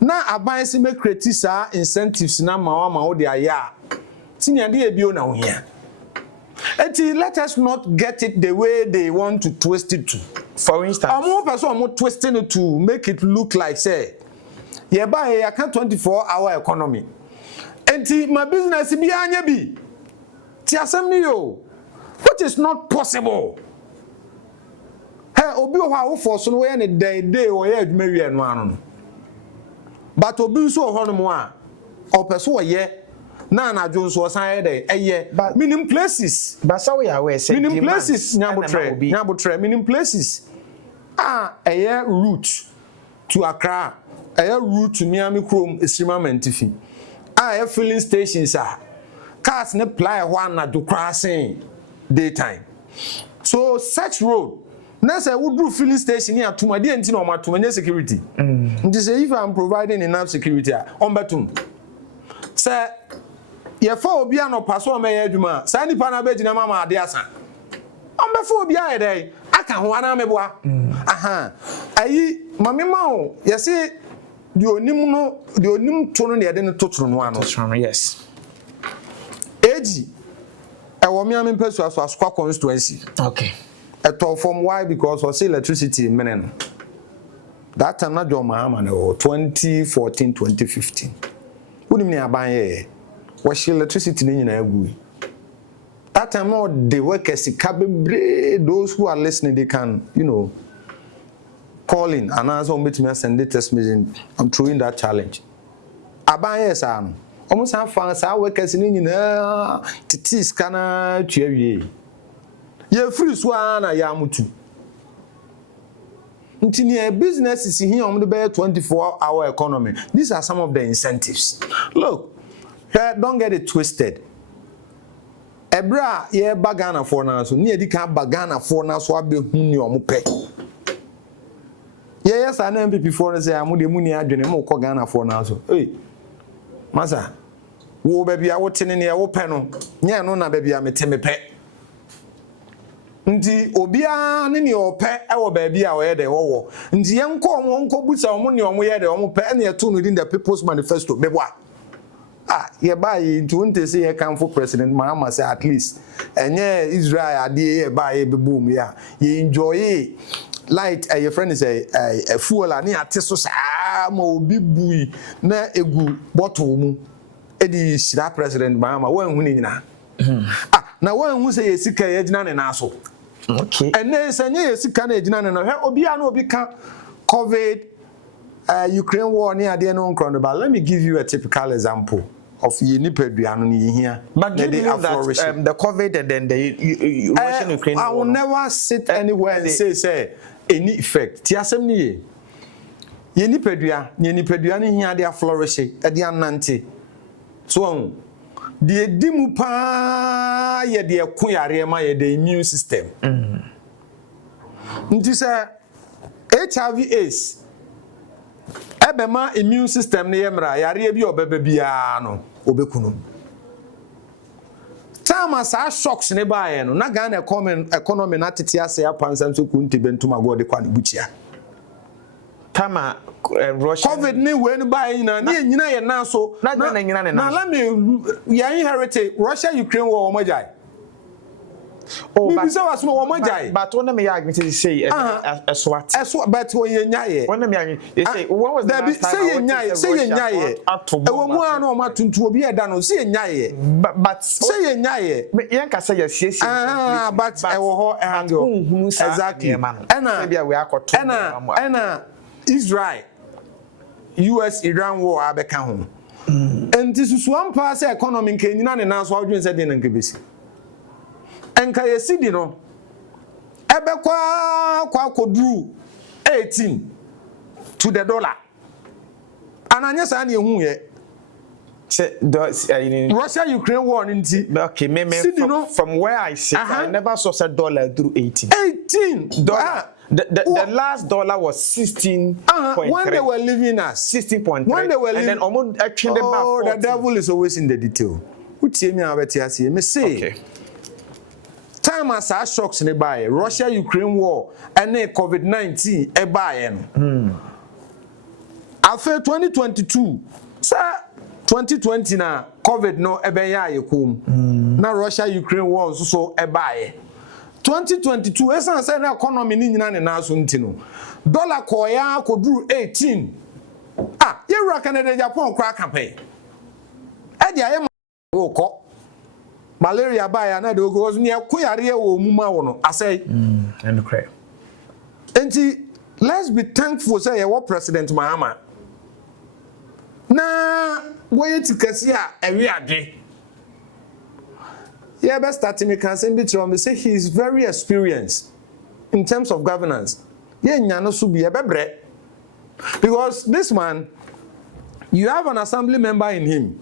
na aban se me create sa incentives na ma wo de aya tinya de ebio na wo hia eti let us not get it the way they want to twist it to. For instance, I'm twisting it to make it look like say yeah buy a 24-hour economy enti my business bi anya bi ti asem ni yo which is not possible. Hey obi ho a wo force no we ne day o ye adwuma wi anu anu but obi so ho no mo a o person o ye na adwonso san dey eye minim places but so we are aware say minim places nyabotre minim places eye route to Accra eye route to Miami Chrome Esrima Mentifi eye filling stations cars ne ply ho na do crossing daytime so such road na say we do filling station here to my dey enti na o matomanya security nti say if I'm providing enough security on betum say ye fa obi anopa so me ye adwuma sa nipa na be gina mama ade asa on be fa obi aye dey aka ho ana meboa ayi mame ma o ye se de onim to no ne ye de no totoro no ano yes eji e wo mi am pesu aso asokwa constituency okay Eto from why? Because we see electricity in Menen. That time not John Mahama 2014, 2015. Who do you mean? We see electricity in Yakubu. That time no the workers those who are listening, they can, call in and answer me to send the text message. I'm throwing that challenge. Abaye san. Almost have fun, our workers in titis kana cherry. Ye free swana yamutu. Until business is here on the 24-hour economy. These are some of the incentives. Look, don't get it twisted. Ebra ye bagana for now, so near the camp bagana for now, so I be huni yes, I know before say I'm the money adwene mo ko Ghana for now so. Hey. Masa. Wo baby a wotene ne wo pe no. Nya no na baby a meteme pe. Nti obia ne ne ope e wo baby a wo ye de wo. Nti yenko onko busa omo ne omo ye de omo pe ne to no in the People's Manifesto beboa. Ye buy nti wonte say ye kan for President Mahama say at least enye Israel ade ye buy ye beboom ya. Ye enjoy light your friend is a fuel and ate so saa ma obi bui na egu bottle mu e di sira President Mahama wan hu ni nyina na wan hu say sika ye gina ne na so okay and then say ye sika na gina ne no he obi a na obi ka COVID Ukraine war ni ade no nkron ba. Let me give you a typical example of Yenipeduano here. But do you believe that the COVID and then the Russian Ukraine I will never sit anywhere and say any effect. Tiasem ni Yenipedua ni here they are flourishing at the anante. So the dimu pa ye de kuyarema ye the immune system. Nti say HIV AIDS ebema immune system ne yemra yare bi obebe bia no obekunu time as shocks ne baaye no na Ghana economy na tete ase apansam so kunti bentum agode kwa ne buchia tama Russia COVID ne we ne baaye na nyina ye na so na nyina ne na let me ya inherit Russia Ukraine war omajai. Oh, but when me argument say SWAT. But when you nyaye. When me they say what was the last time say nyaye. E wo mu anu ma tuntu obi eda no say nyaye. But say nyaye. Yen ka say yes. But e wo ho e handle. Exactly. Ena Israel US Iran war abeka ho. Enti susu ampa say economy nke nyina ne na so adwen say de na nkebesi. Enka yesidi no ebe kwa kodru 18 to the dollar ananya sa na ehu ye Russia Ukraine war nti okay from where I sit I never saw a dollar through 18 dollar. The last dollar was 16 when they were leaving us 16.3 when they were and then almost actually the devil is always in the detail. Utie me abeti ase me say okay. Time as shocks ne bae Russia Ukraine war and COVID-19 e bae no. After 2022 sir 2020 na COVID no e ben ya yekom. Na Russia Ukraine war so e bae. 2022 esan say na economy ni nyina ne na so ntino. Dollar koya koduru 18. Yewura Canada Japan kwa campaign. E dia ye ko malaria by na de go near kuyare wo muma wo no asay and cry. Enti let's be thankful say your President Mahama na we tikasi a ewe ade yeah best starting me can send it to me say he is very experienced in terms of governance yeah nya no so be bebre because this man you have an assembly member in him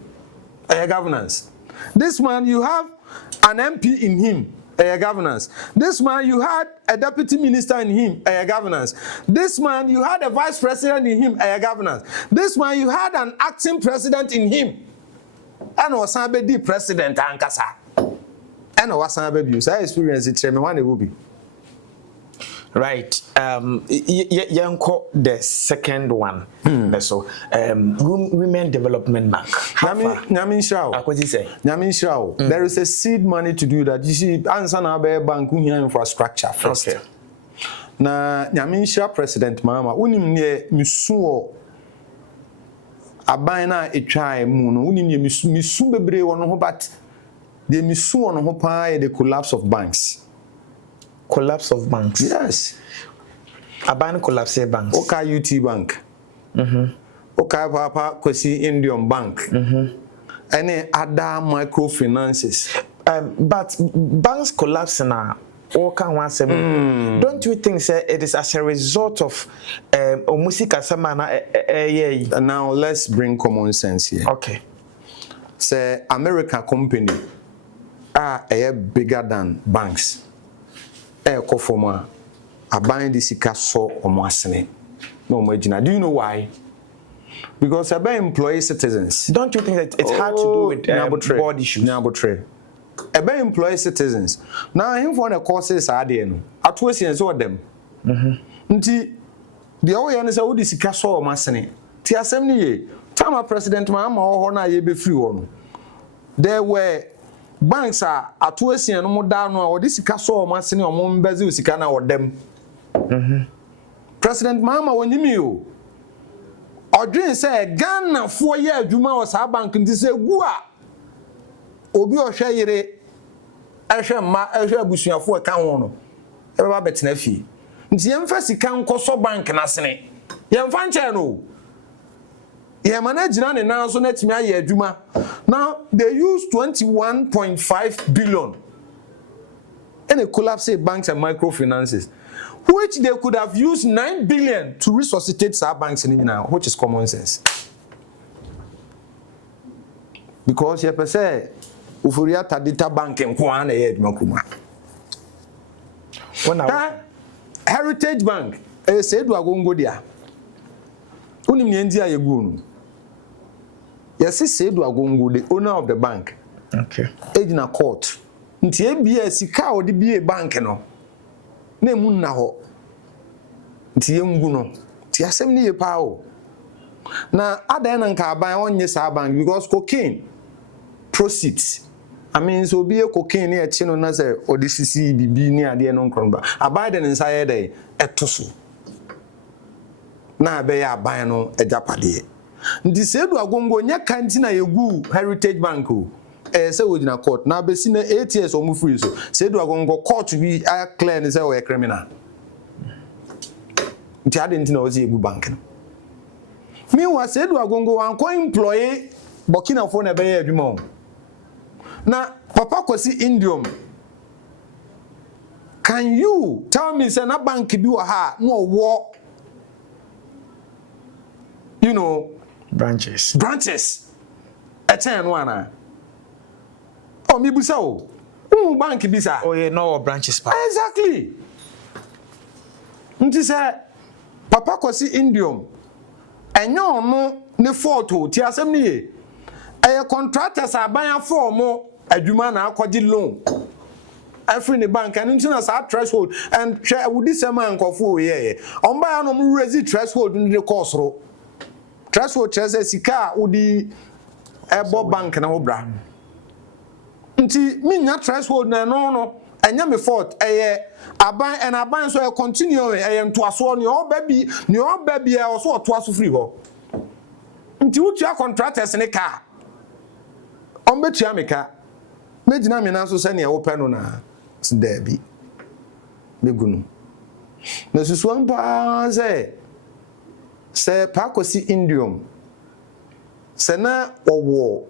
governance. This man, you have an MP in him, governance. This man, you had a deputy minister in him, governance. This man, you had a vice president in him, governance. This man, you had an acting president in him. And was the president Ankasa. And was you say experience it me one it will be. Right. Yanko, the second one. So, Women Development Bank. Nyamin Shao. What did you say? Nyamin Shao. There is a seed money to do that. You see, answer na be bank infrastructure first. Okay. Na Nyamin Shao President Mama, unim ne misuo aban na etwa mu no, unim ne misu bebre wono ho, but the misu wono ho pa the collapse of banks. Collapse of banks. Yes. Aban collapse banks. Oka UT Bank. Oka Papa Kwesi Indian Bank. Any other microfinances. But banks collapse now. Don't you think, sir, it is as a result of now let's bring common sense here. Okay. Say American company are bigger than banks. Kofoma buying the sika so omwasene no imagine. Do you know why? Because they employ citizens. Don't you think that it's hard to do with board issues? They employ citizens. Now him for the courses are there no atwesi so them nti the way and say wo the sika so omwasene ti asem ni ye time president ma ho na ye be free wo no there were banks are atuesi no mo da no a odi sika so o masene o mo mbezi sika na odem President Mama wonyimi o odwen say Ghana fo ye adwuma o sa bank nti say gu a obi o hwe yire ehwe ma ehwe abusuafo ka ho no e ba betena fi nti yemfa sika nkoso bank na sene yemfa nche no yeah, managing and now so let me adwuma. Now they use 21.5 billion and a collapse banks and microfinances, which they could have used 9 billion to resuscitate our banks in now, which is common sense. Because you per se, Ufuria Tadita Bank and Kwana Ed Makuma. Heritage Bank, I said, we are going to go there. Unim Yendia Yagun. Yes, he said, we are going to go, the owner of the bank. Okay. In a court. Nti be a sika or the be a bank no. Ne mun na ho. Nti yemgu no. Ti asem ni ye pa o. Na adan na nka aban onye sa bank because cocaine proceeds. I mean so be a cocaine ne echi no na say odisisi bibi ni ade no nkronba. Aban de nsa ye dey etoso. Na be ya aban no ejapade. Nti se do agongo nya kanti na yegu Heritage Bank o. Say we in a court now be seen 8 years or more free so say do go court to be clear and say we criminal nti ade nti na ozi ebu bank me wa say do go an ko employee Burkina Faso na be ya adwuma na papa kwasi Indium. Can you tell me say na bank bi wa ha no wo you know branches etan no ana oh mi busa o bank bisa oh yeah no branches pa exactly nti say papa kwasi Indium enyo no ne photo ti asem ni ye contractors aban form adwuma na akodi loan every the bank and into na threshold and share with this man nkofo ye on buy no mu raise threshold ni the course ro threshold chese sika udi ebo bank na obra nti minya threshold na no enya me fault aban and aban so continue ntoaso ne oba bi e so otoaso free ho nti utua contractors ne ka on betua me ka megina me na so se ne open no na there bi megunu na susuan pa se pakosi Indium se na owo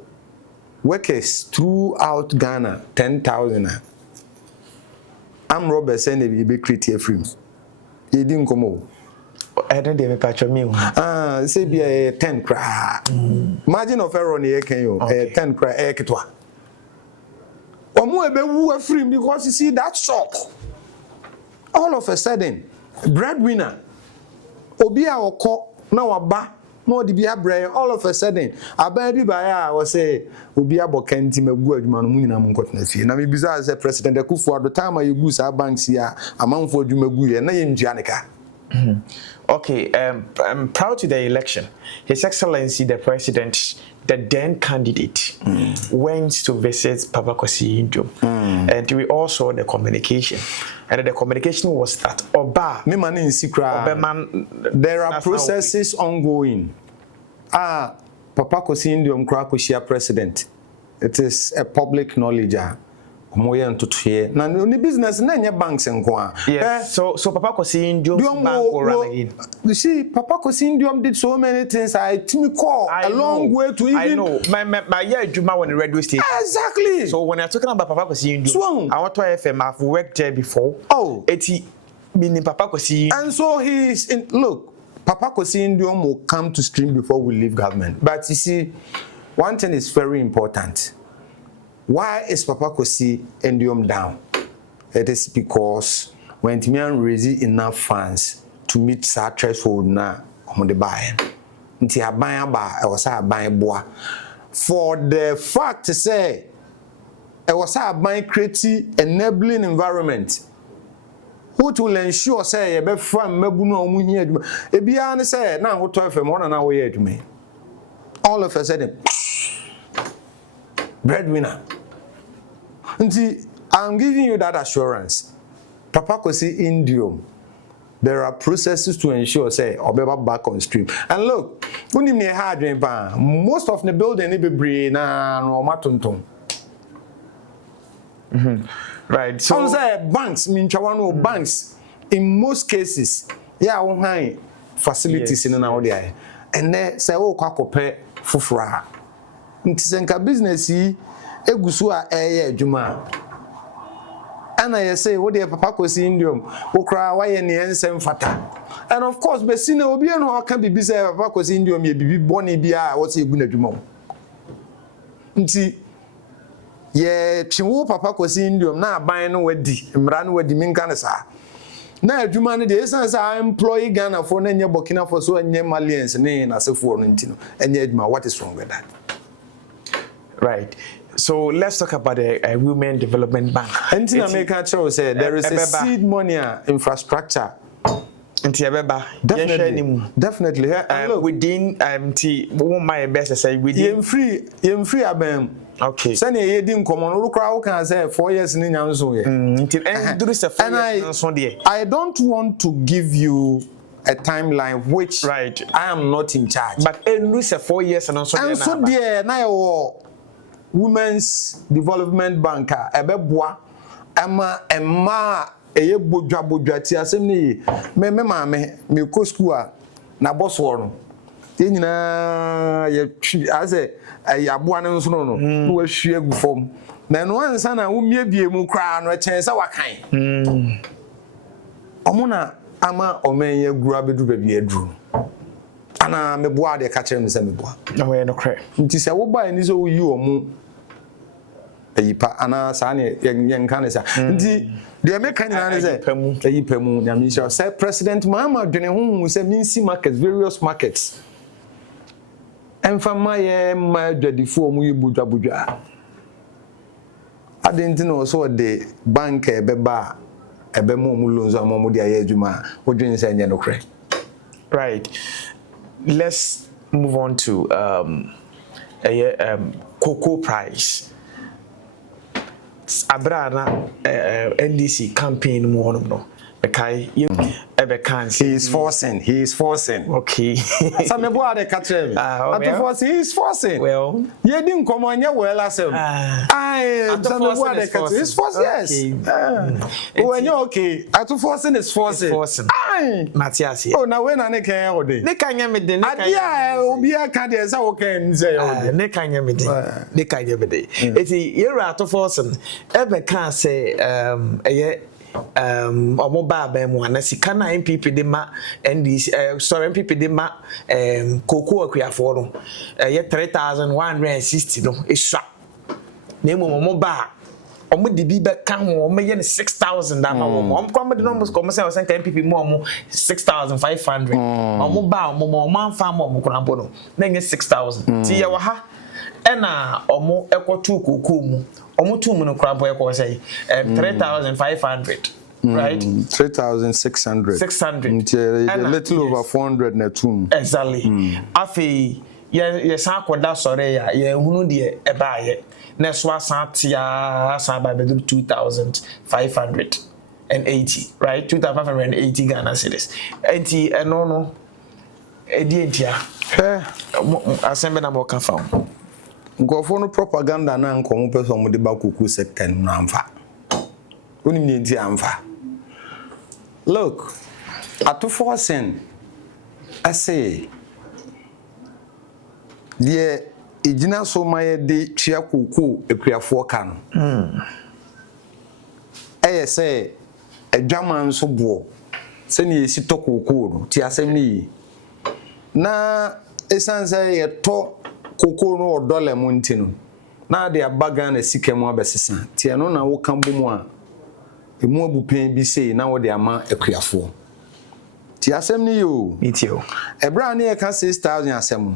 workers throughout Ghana 10,000. I'm Robert Sene be create free. He didn't come over. I don't even patch me. Say be a 10 cry. Margin of error on the can you 10 cry eketwa. Omo ebe wu free because you see that shock. All of a sudden, breadwinner obi a okọ na waba no the be brain all of a sudden aban bi ba ya say obi abokanti magu adwuma no nyina mo nkotena fie na me bisa say President Akufo Addo time you gu sa banks ya amanfo adwuma gu ye na ye ndua ne ka. Okay, prior to the election, His Excellency the President, the then candidate, went to visit Papa Kwesi Nkrumah, and we all saw the communication. And the communication was that Oba, there are processes ongoing. Papa Kwesi Nkrumah Koshia President. It is a public knowledge. Now, the business na banks yes. So Papa Kwesi Nkrumah bank will run again. You see, Papa Kwesi Nkrumah did so many things. I call a long way to even. I know. My year Juma on the radio station. Exactly. So when I'm talking about Papa Kwesi Nkrumah, I want to FM. I've worked there before. Oh, meaning Papa Kwesi. And so he's in. Look, Papa Kwesi Nkrumah will come to stream before we leave government. But you see, one thing is very important. Why is Papa Kwesi Nkrumah down? It is because when Timian raised enough funds to meet that threshold na on the buy. Nti aban ba e was aban boa. For the fact to say e was aban create enabling environment which will ensure say e be fam mabu no omu hia adwuma. E bia ne say na ho to fam ho na wo ye adwuma. All of a sudden breadwinner. I'm giving you that assurance. Papa Kwesi Nkrumah, there are processes to ensure say obeba back on stream. And look, when you hard most of the building be bree na no matonton. Right. So say banks, banks in most cases, yeah, high facilities in an there. And then say oh kwakope fufura. Ntisenka business yi egusu a eye adwuma ana ye say wo de Papa Kwesi Nkrumah wo kra wa ye ne ensem fata. And of course be sine obi eno aka bibi say Papa Kwesi Nkrumah ye bibi boni bia wo say egu na adwuma nti ye twiwo Papa Kwesi Nkrumah na aban no wadi mra no wadi minka ne sa na adwuma ne de essence employee Ghana for na nye Burkina Faso nye Malians ne na sefo no ntino enye adwuma. What is wrong with that? Right. So let's talk about the Women Development Bank. And in America, say there is a seed money infrastructure. Definitely. Look, within my best say within free abem. Okay. Send ye din common look can say 4 years in Yanzo. I don't want to give you a timeline which right I am not in charge. But lose 4 years and so there now Women's Development Bank ebeboa emma eye bodwa ti asem ni me maame me ko school a na boss wo no nyina ye ase ayaboa ne nso no no wa hwie gu fom na no ansa na wo miebie mu kra no chen se wakan omuna ama omenye guru abedu ba bi aduru ana meboa de ka kire me se meboa na we no kre nti se wo ba ni so wo yi omu ayipa ana sa ne yenka ne sa nti de American na say ayipamu na me say President Mahama dwene hu say minsi markets, various markets enfama ye ma dwadifo omu yi budwa adenti no so de bank ebeba ebemo omu loans amomu de aye adwuma odwene say nye no kre. Right. Let's move on to cocoa price. Abrana NDC campaign mo no because he is forcing. Okay. Some boy they catch him. He is forcing. Well, you didn't come on your well as him. Some boy they catch. He's forcing. Yes. When you're okay, at forcing is forcing. Matthias. Oh, now when I can all day. They can't me the. Adia obi aka dey say okay say all day. They can't me the. They can't me the. It's you're at forcing. Ebe can say omoba ba mu ana sika na MPP de ma NDC sorry MPP de ma cocoa akuafo no ye 3160 no esua na emu omoba omo de bi be ka ho omo ye 6,000 da ma omo kwa de no mo ko mo say MPP mo omo 6,500 omo ba omo amfa omo krampo no na nye 6,000 ti ye wa ha ena omo ekotu kokoo mu omo tu mu no krampo ekọ say 3,500 right 3,600 a little over 400 na tum exactly afi ye san akoda sore ya ye hunu de e ba ye na so asantia asan ba be 2,580 right 2,580 Ghana cedis enti eno no edi entia asembe na mo ka fa ngofo no propaganda na nkomo person mo de ba kuku sector na amfa oni ni enti amfa look at forcing I say the ejina so maye de tua kuku ekuafo ka no say adwaman so bo se ne yesi to kuku no ti asem ni na esanse ye to kuku no $1 mu ntino na de abaga na sika mu abesesa ti eno na wo kan bo mu a emu abupen bi sei na wo de ama ekuafo ti asem ni yo itio ebra na ye ka 6,000 asem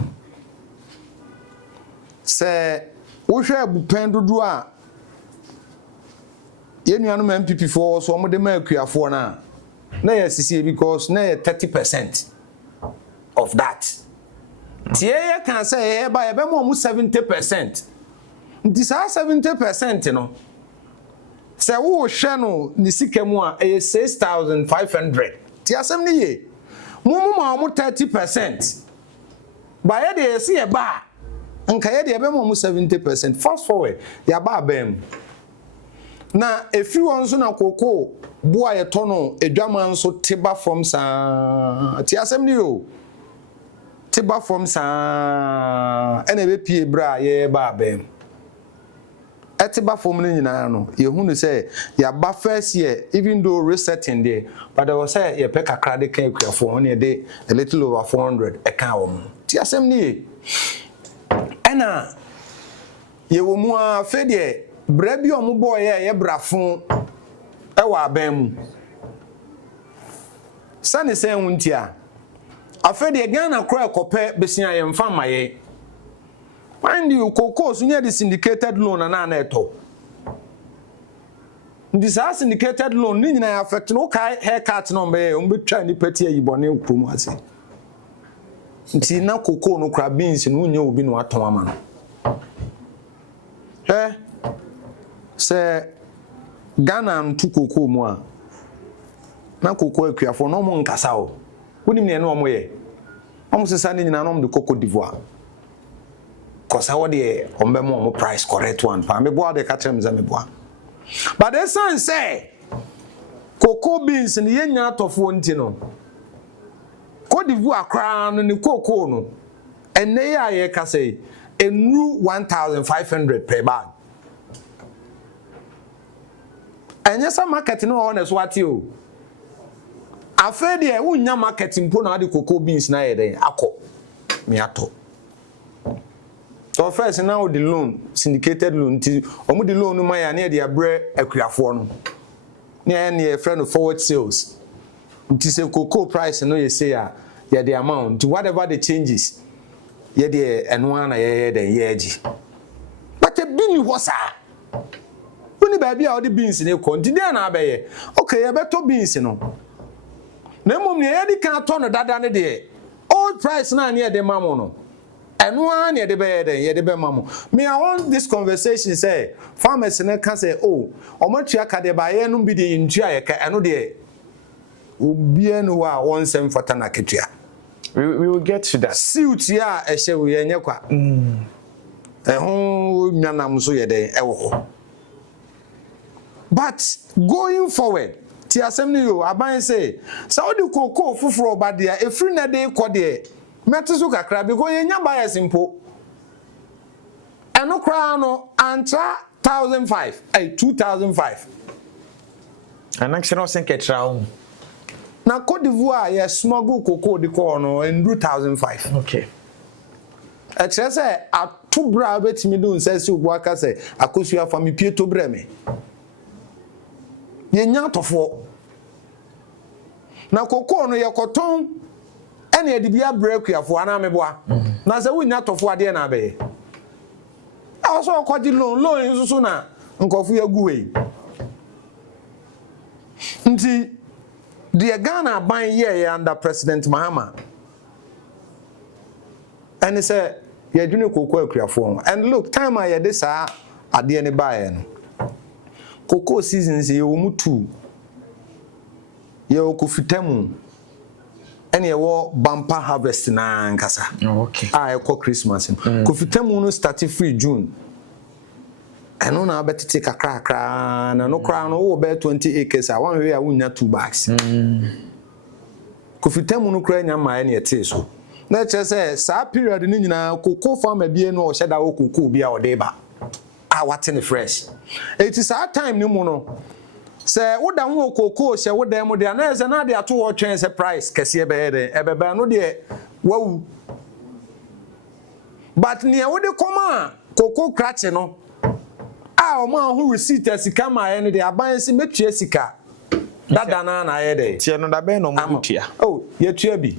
se wo hwe abupen dodo a ye nuanu MPP for so mo de ma ekuafo na ye sisi because na ye 30% of that tie ye kan say ye ba ye be mo 70% nti sa 70% no se wo hwe no ni sika mu a 6,500 ti asem ni ye mo 30% ba ye de se ye ba nka ye de be mo 70% fast forward ya ba bam na efi won so na koko boa ye to no edwaman so tiba from sa ti asem ni yo tiba from sa ene be pie bra ye ba bam etiba from ni nyina no ye hu no say ya ba first year even though resetting there but there was say ye pe kakra de kan ekuafo on ye de a little over 400 e kan wo ti asem ni ena ye wo mu a fe de bra bi omo boy ye brafo e wa aban mu sane se huntia afe de Ghana kro ekope besia ye mfa maye find you koko so nya the syndicated loan na eto this syndicated loan ni nyina affect no kai haircut no be o betwa ni pati ayi bone krom ase nti na koko no kra beans no nya obi no aton ama no se Ghana ntu koko mu a na koko akuafo no mo nkasa o wonim ne no mo ye omo sesa ni nyina no mo de koko divoire kosa wo de ombe mo price correct one pa me boa de ka trem za me boa but the sun say koko beans ni yenya atofo nti no Cote d'Ivoire kra no ni koko no enne ya ye ka say enru 1,500 per bag enya sa market no ho na so ate o afa de wunya market mpo na de koko beans na ye den akọ me ato so first now the loan syndicated loan ti omo the loan no ma ya na de abre akuafo no na e friend of forward sales nti se cocoa price no ye say ya the amount whatever the changes ye de eno na ye den ye agi but a bini hosa woni ba bia o de beans ne ko nti dey na abaye okay ye beto beans no na mom ne ye di kan to no dada ne de old price na ne de mamo no eno an ye de be den ye de be mamo me I want this conversation say farmers ne can say oh omotua ka de ba ye no bi de ntua ye ka eno de obi eno wa wonsem fata na ketua we will get to that suit ya ehye we ye nyekwa ehun nyanam so ye den ewo but going forward ti assembly yo aban say saudi koko fufuro badia efri na de ko de metisu kakra because ye nya bias impo eno kra no antra 1,500 2,500 anaction sen ketra na Cote d'Ivoire ye smuggle koko de ko no en 2,500 okay e kire say atu bra betimi do nse si obo aka say akosua fa me pie to bre me yenya atofo na cocoa no ye koton ene ye de bia brekuafo ana meboa na se wonya atofo ade na be also kwaji loan nsusu na nkofu yagu wei nti the Ghana ban here under President Mahama and he said ye dwene cocoa akuafo and look time I this ade ne bae no cocoa seasons ye wo mutu ye okufitamu ene ye wo bumper harvest na nkasa okay Christmas kofitamu no start free June eno na betete kakra na no kra no wo be 20 acres a one way a wunya 2 bags kofitamu no kra nya ma ene yete so na che say sa period ni nyina cocoa farmer bie no o sheda wo cocoa bia o de ba what in fresh it is our time ni mu no say wo da ho cocoa she wo da mu de na ze na de ato wo twen say price kese be he de be no de wawu but ne wo de koma cocoa crash no o ma ho receipt asika ma ye ne de aban se metua sika dada na ye de tie no da be no mo tua ye tua bi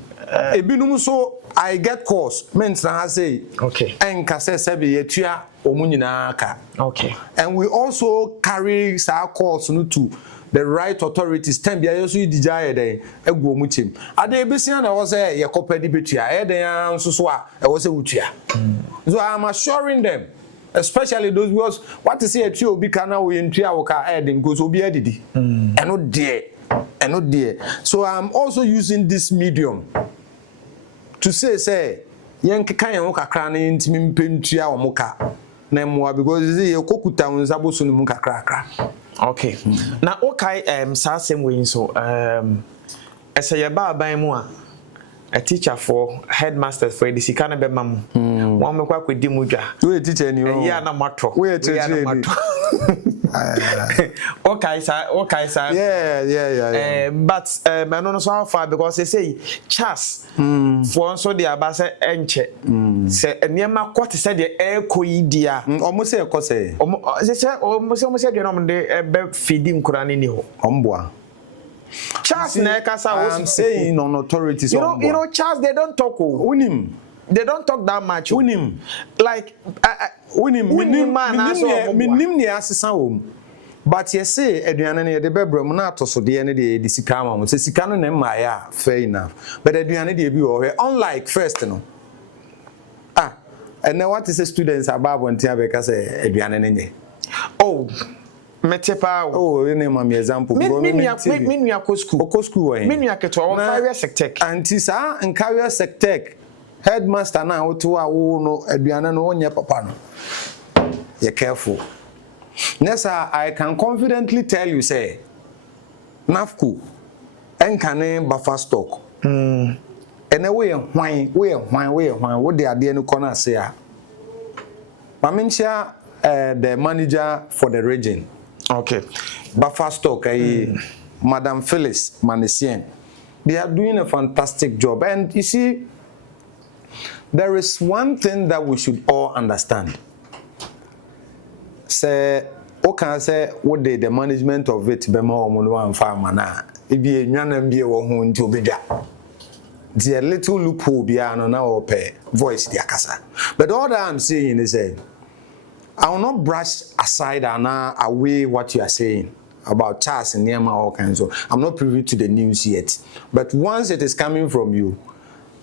ebinum so I get calls means na say okay enka say se be ye tua omunyina aka okay and we also carry our calls to the right authorities time bia yeso idija ye den egu omuchem ade besia na wo say ye kopadi betua ye den anso so a e wo say wutua so I am assuring them especially those was what to say a trio obi kana wo yentua wo ka eden because obi adidi eno de so I'm also using this medium to say yen keka yen wo kakra na ntimi mpemtua wo muka na moa because ye kokuta unzabo so mu kakra okay na okay sa same way so ese ye ba ban mu a teacher for headmasters for the sikana be mam won me kwa kwedi mu dwa we teacher ni o ya na matro we teacher okay sir yeah but I don't know so far because they say chas for so the abase enche say niema kwot say the ekoyidia omo say ekose omo say de no de be feeding kurani ni ho omboa Charles I'm saying on authorities. You know, Charles, they don't talk. Unim. They don't talk that much. Unim. Like, unim ni asesa wom. But you say, Adriana, the bedroom, not so the end of the Sicama, says Sicano and Maya, fair enough. But Adriana, the view, unlike first, no. And now what is the students about when Tiabeka say, Adriana? Oh. Metepa ene ma mi example go me nua ko school me nua keto on career sector anti sa en career sector headmaster na woto a wo no aduane no onye papa no ye careful nessa I can confidently tell you say nafku en kane buffer stock ene we hwan wo de ade no kona se a mamenchia the manager for the region. Okay. Buffer stock, Madam Phyllis Panacea. They are doing a fantastic job. And you see, there is one thing that we should all understand. Say, okay, say what the management of it be more one farmer na. If you nyan be wo hu nti obedwa. The little loophole be an na pay voice the akasa. But all that I'm saying is I will not brush aside and away what you are saying about Charles and Niema all kinds of. I'm not privy to the news yet. But once it is coming from you,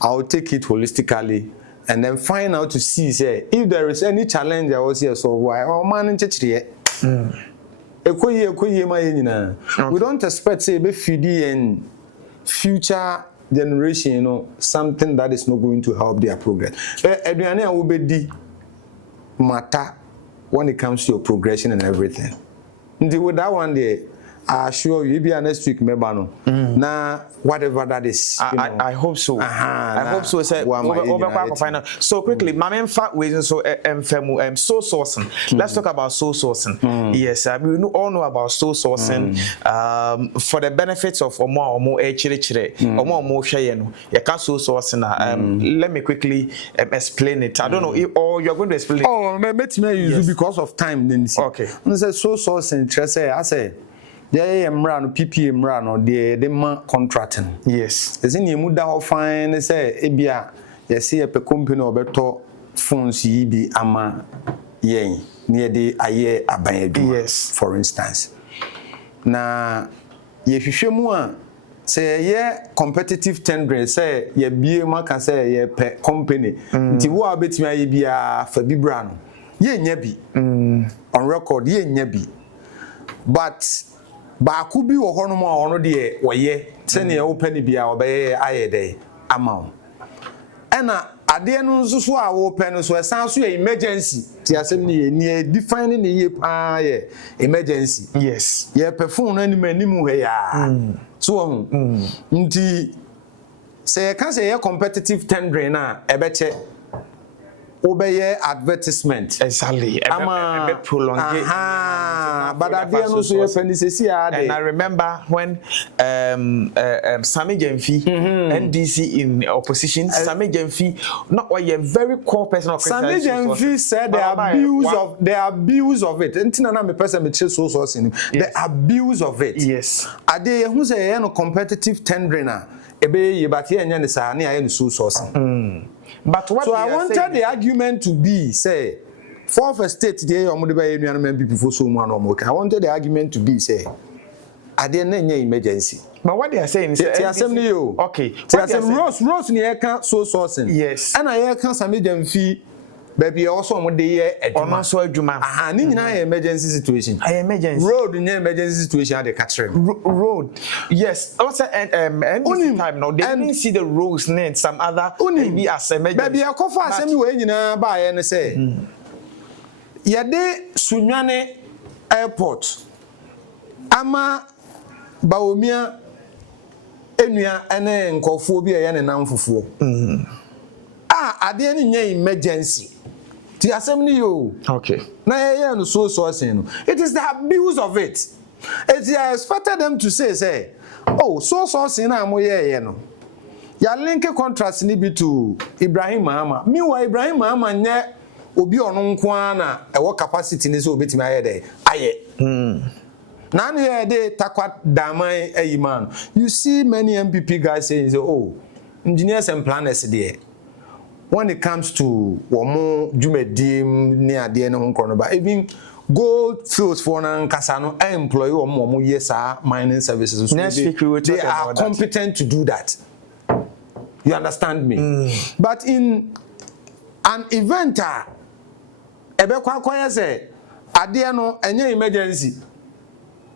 I'll take it holistically and then find out to see say, if there is any challenge I was here. So why man in church here? We don't expect say be feeding and future generation, you know, something that is not going to help their progress. Eduane will be matter when it comes to your progression and everything. With that one day, I assure you, be next week, mebano. Now, whatever that is, I hope so. I hope so. So quickly, my main fact was so soul sourcing. Let's talk about soul sourcing. Yes, we all know about soul sourcing. For the benefits of more chile or more share. You can't soul sourcing. Let me quickly explain it. I don't know if or you're going to explain it. Oh, let me use because of time. Then okay. Soul sourcing. I say. Yeah, mra no PPA mra no de ma contracting. Yes. Is in you da ho fine say ebia ye see a company obeto phones yi bi ama yen near the aye aban adwuma. Yes. For instance. Na ye hwehwe mu a say ye competitive tendering say ye bie maka say ye pe company. Nti wo abetimi aye bia fa bibra no. Ye nya bi. On record ye nya bi. But ba ku bi wo hono ma ono de woye se ne wo pani bia obeye aye de ama. Ena ade no nso so a wo pe no so esan so emergency ti asem ne define ne ye pa ye emergency. Yes. Ye perform no animu he ya. So ho. Nti se kan se ye competitive tendering na ebeche obeye advertisement. Exactly. Ama prolong it. But at the end also you and I remember when Sami Gemfi, NDC in opposition, Sami Gemfi, not why you're very core person of Sami Gemfi said the abuse of it. Until now, me person me chase so sourcing the abuse of it. Yes. Ade who say no competitive tendering na ebe ye but ye nya ne sa na ye no so sourcing. But what so I wanted the argument to be say for state dey omo de buy nuanom people for so mu an omo I wanted the argument to be say ade na nya emergency. But what they are saying is assembly you. Okay. Rose ni e kan so sourcing. Yes. And I can Sami Gemfi baby also omo dey here adwuma. So adwuma. Aha ni nyina emergency situation. Emergency. Road ni emergency situation dey catch them. Road. Yes. Also NDC time now they didn't see the roads need some other maybe as emergency. Baby akofa assembly we nyina ba ye ne say. Yade Sunyane Airport ama Baomia enua ene nkofo bi eye ne namfufuo ade ni nya emergency ti asem ni yo okay na ye no so sourcing no it is the abuse of it. It I expected them to say oh so sourcing na mo ye no ya link contracts ni bi to Ibrahim Mahama miwa Ibrahim Mahama nye obi ono nko na ewo capacity ni so obetimi aye de aye na no ye de takwa daman ayi man you see many MPP guys saying oh engineers and planners there when it comes to womo dwumadim ni ade ne ho nkro ba even gold fields for na nkasa no employee womo yesa mining services so they are competent to do that. You understand me? But in an event ebe kwa say ade no enye emergency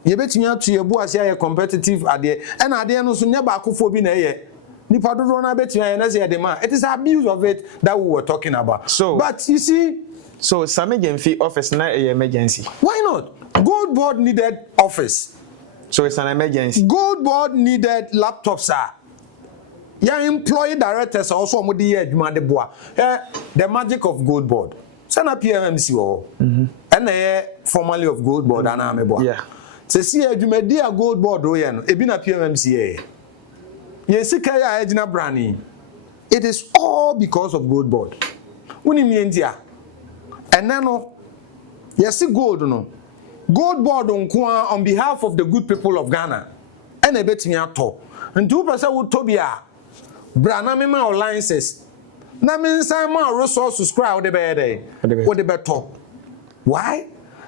ye betimi atu ye bu ase ye competitive ade and ade no so nya ba akofo bi na ye nipa dodo na betimi ye na say the man it is abuse of it that we were talking about. So but you see so Sami Gemfi office na emergency. Why not? Gold board needed office. So it's an emergency. Gold board needed laptops sir. Your employee directors also mo dey adwuma de boa. The magic of gold board. Sana PMMC wo. And formerly of gold board and ameboa. Yeah. Se see adwumadi a gold board o ye no ebi na PMMC ye. Ye sika ya agina brani. It is all because of gold board. Uni mi endia. And no yes gold no. Gold board nko on behalf of the good people of Ghana. And e betimi ato. Nti wo pese wo tobia brana me ma licenses. Na me nsan ma resources cry wo de be dey. Wo de beto. Why?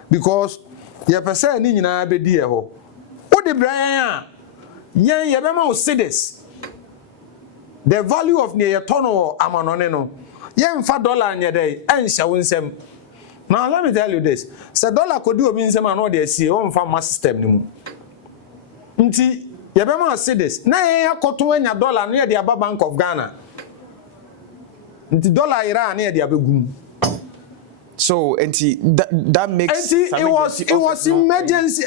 Because ye pese ni nyina be di e ho. Wo de bran a yen ye be ma wo cities. The value of ne ye tono amanone no. Yen fa dollar nye dey enhya wo nsem. Now let me tell you this. Say dollar could do obi nsem ano de sie wo mfa mass system ni mu. Nti ye be ma say this na ye akoto anya dollar na ye de aba Bank of Ghana nti dollar ira na ye de abegum so that makes it was emergency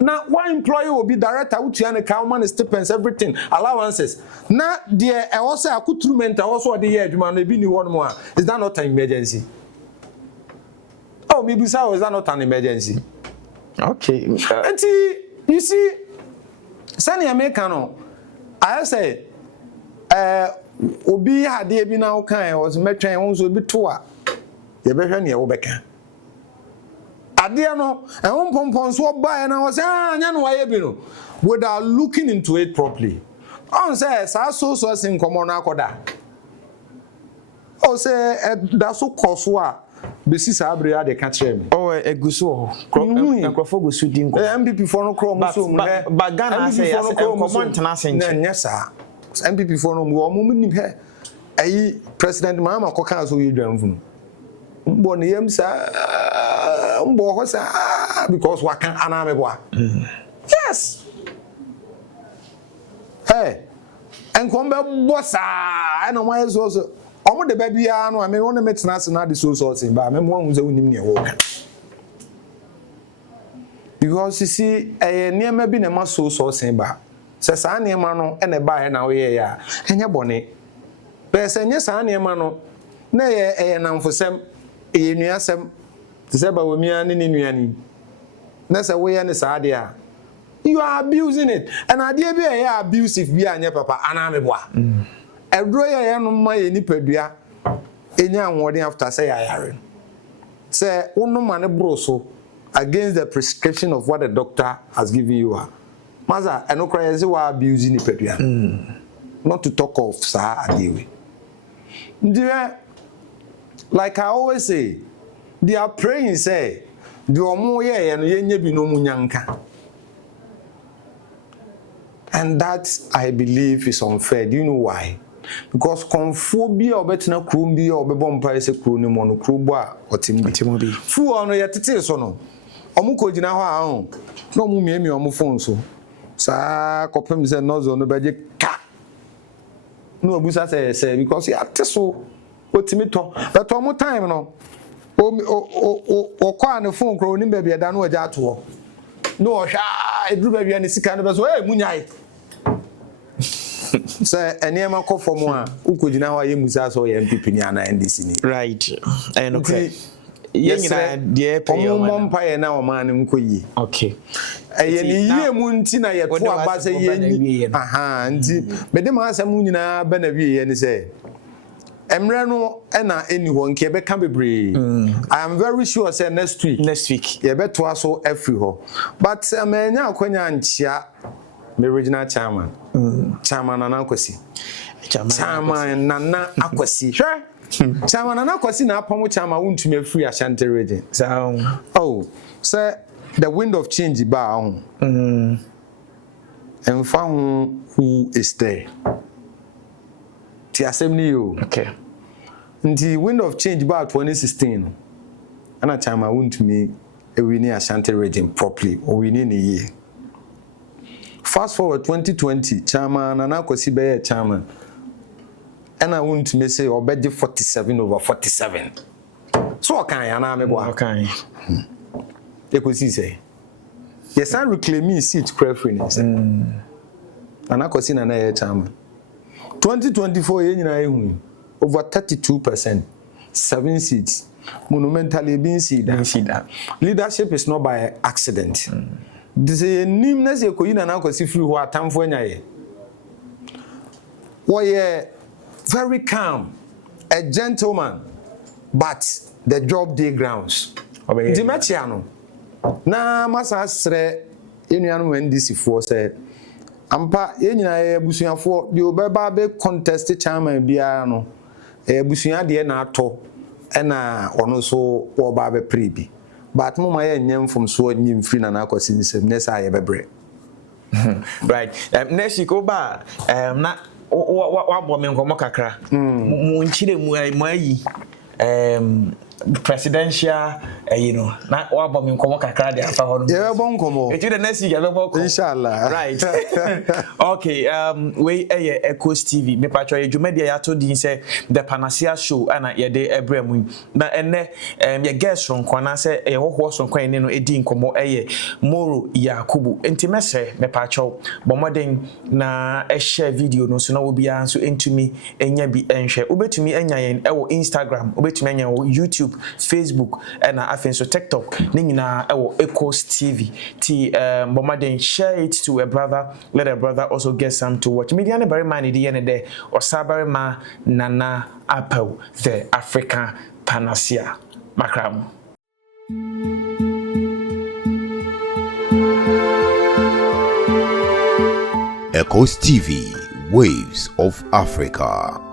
na one employee will be director utua ne ka man stipends everything allowances na there e also accoutrement also de ye adwuma no ebi ni one more is that not an emergency? Oh maybe so is that not an emergency? Okay nti you see Sani America no I say obi hade bi na wokan was metwen won so bi to a ye behwe ne ye wo beka Adia no, and one pompon swap by and I was without looking into it properly. On says, I saw in common akoda. Oh, say, that's so coswa. Besis Abria de catcher. Oh, a guso. Crofogusu dingo. MPP for no chromosome. But Ghana say, as a common tenacity. Yes, sir. MPP for no more woman here. A President Mama Cocaso, you don't. Boniem, sir. Because what can Anameboa? Yes. Hey, and come back, bossa. I know why it's also. I'm the baby. I know I may want to make national the soul sourcing, but I'm one who's only near walk. Because you see, a near maybe a muscle sourcing bar. Says I near mano and a buy now, yeah, and your bonnet. But say yes, I near mano. Nay, a nam for some, a near some. To say about me and in that's a way and it's idea. You are abusing it, and I dare be a abusive be your papa, and I'm a boy. A droya and my any pedia, any young wording after say I are. Say, one no man broso against the prescription of what the doctor has given you. Maza, I know crazy you are abusing the pedia. Not to talk of sir, like I always say, they are praying, say, the omoye and yenye bi no munyanka. And that, I believe, is unfair. Do you know why? Because conphobia or better crumbi or bebompa is a crony monocrubua or timothy. Fu on your titisono. Omuko jina ho no mu miemi omu phone so. Sa kopem se nozo no beje ka. No abusa say because ya teso otimito. But omu time no. O kwa ne phone kro ni baby da no aja to. No hwa edru baby ani sika no be so munyai. Say enema ko for mo a ukojina ho aye musa so ye MPP ni ana NDC ni. Right. And okay. Yenyina de pay yo man. Mpa ye na o man nkoyi. Okay. Eye ni ye mu nti na ye to aba se ye ni. Aha, nti me de ma asem nyina ba na wie ye ni say Emre no na eni ho nke be ka bebre. I am very sure say next week ye be to aso every ho. But amanya akwanya nchia me regional chairman. Chairman Nana Akwasi. Chairman Nana Akwasi. Sure. Chairman Nana Akwasi na apomo chairman wuntumi free Ashanti region. Oh, say the wind of change ba ho. And found who is there. The assembly you. Okay. The wind of change ba 2016. And a chairman wuntumi win Ashanti region properly or win in a year. Fast forward 2020, chairman Nana Akwasi be chairman. And I want to say obedi 47 over 47. So okay, ana me boa. Okay. Akwasi say. Yes, I reclaim seat preference. Nana Akwasi na na chairman. 2024 ye nyina ehu. Over 32%. 7 seats. Monumentally being seen. Leadership is not by accident. This is a nimness you could Nana Akwasi free who are time for any. Why very calm, a gentleman, but the job day grounds. The Machiano. Na masa sre yenuanu NDC for say ampa yenyina ebusuafo de obeba be contest chairman bia no ebusua de na ato na ono so oba be prebi. But mama ye nyem from so nyim free Nana Akwasi nsem nesa ye bebre. Right. Next go ba na wa bo me nkomo kakra. Mu nchire mu ayi presidential you know na wa bo me nkomo kakra de afa ho no. Ye bo nkomo. Etu the next week ye bo ko. Inshallah. Right. Okay, we Echoes TV me patcho ye dwumade ya to din say the Panacea show ana ye de ebremu na enne ye guest from kwana say ye hoho so kwan ni no edi nkomo Moro Yakubu intimese me patcho bomoden na share video no so na obi an so entumi enya bi enhwe obetumi enya yen ewo Instagram obetumi enya wo YouTube, Facebook and so TikTok ni nyina ewo Echoes TV ti bomoden share it to a brother, let a brother also get some to watch. Media ne very man di ene de or sabare ma Nana Apple the African Panacea Makram. Echoes TV, Waves of Africa.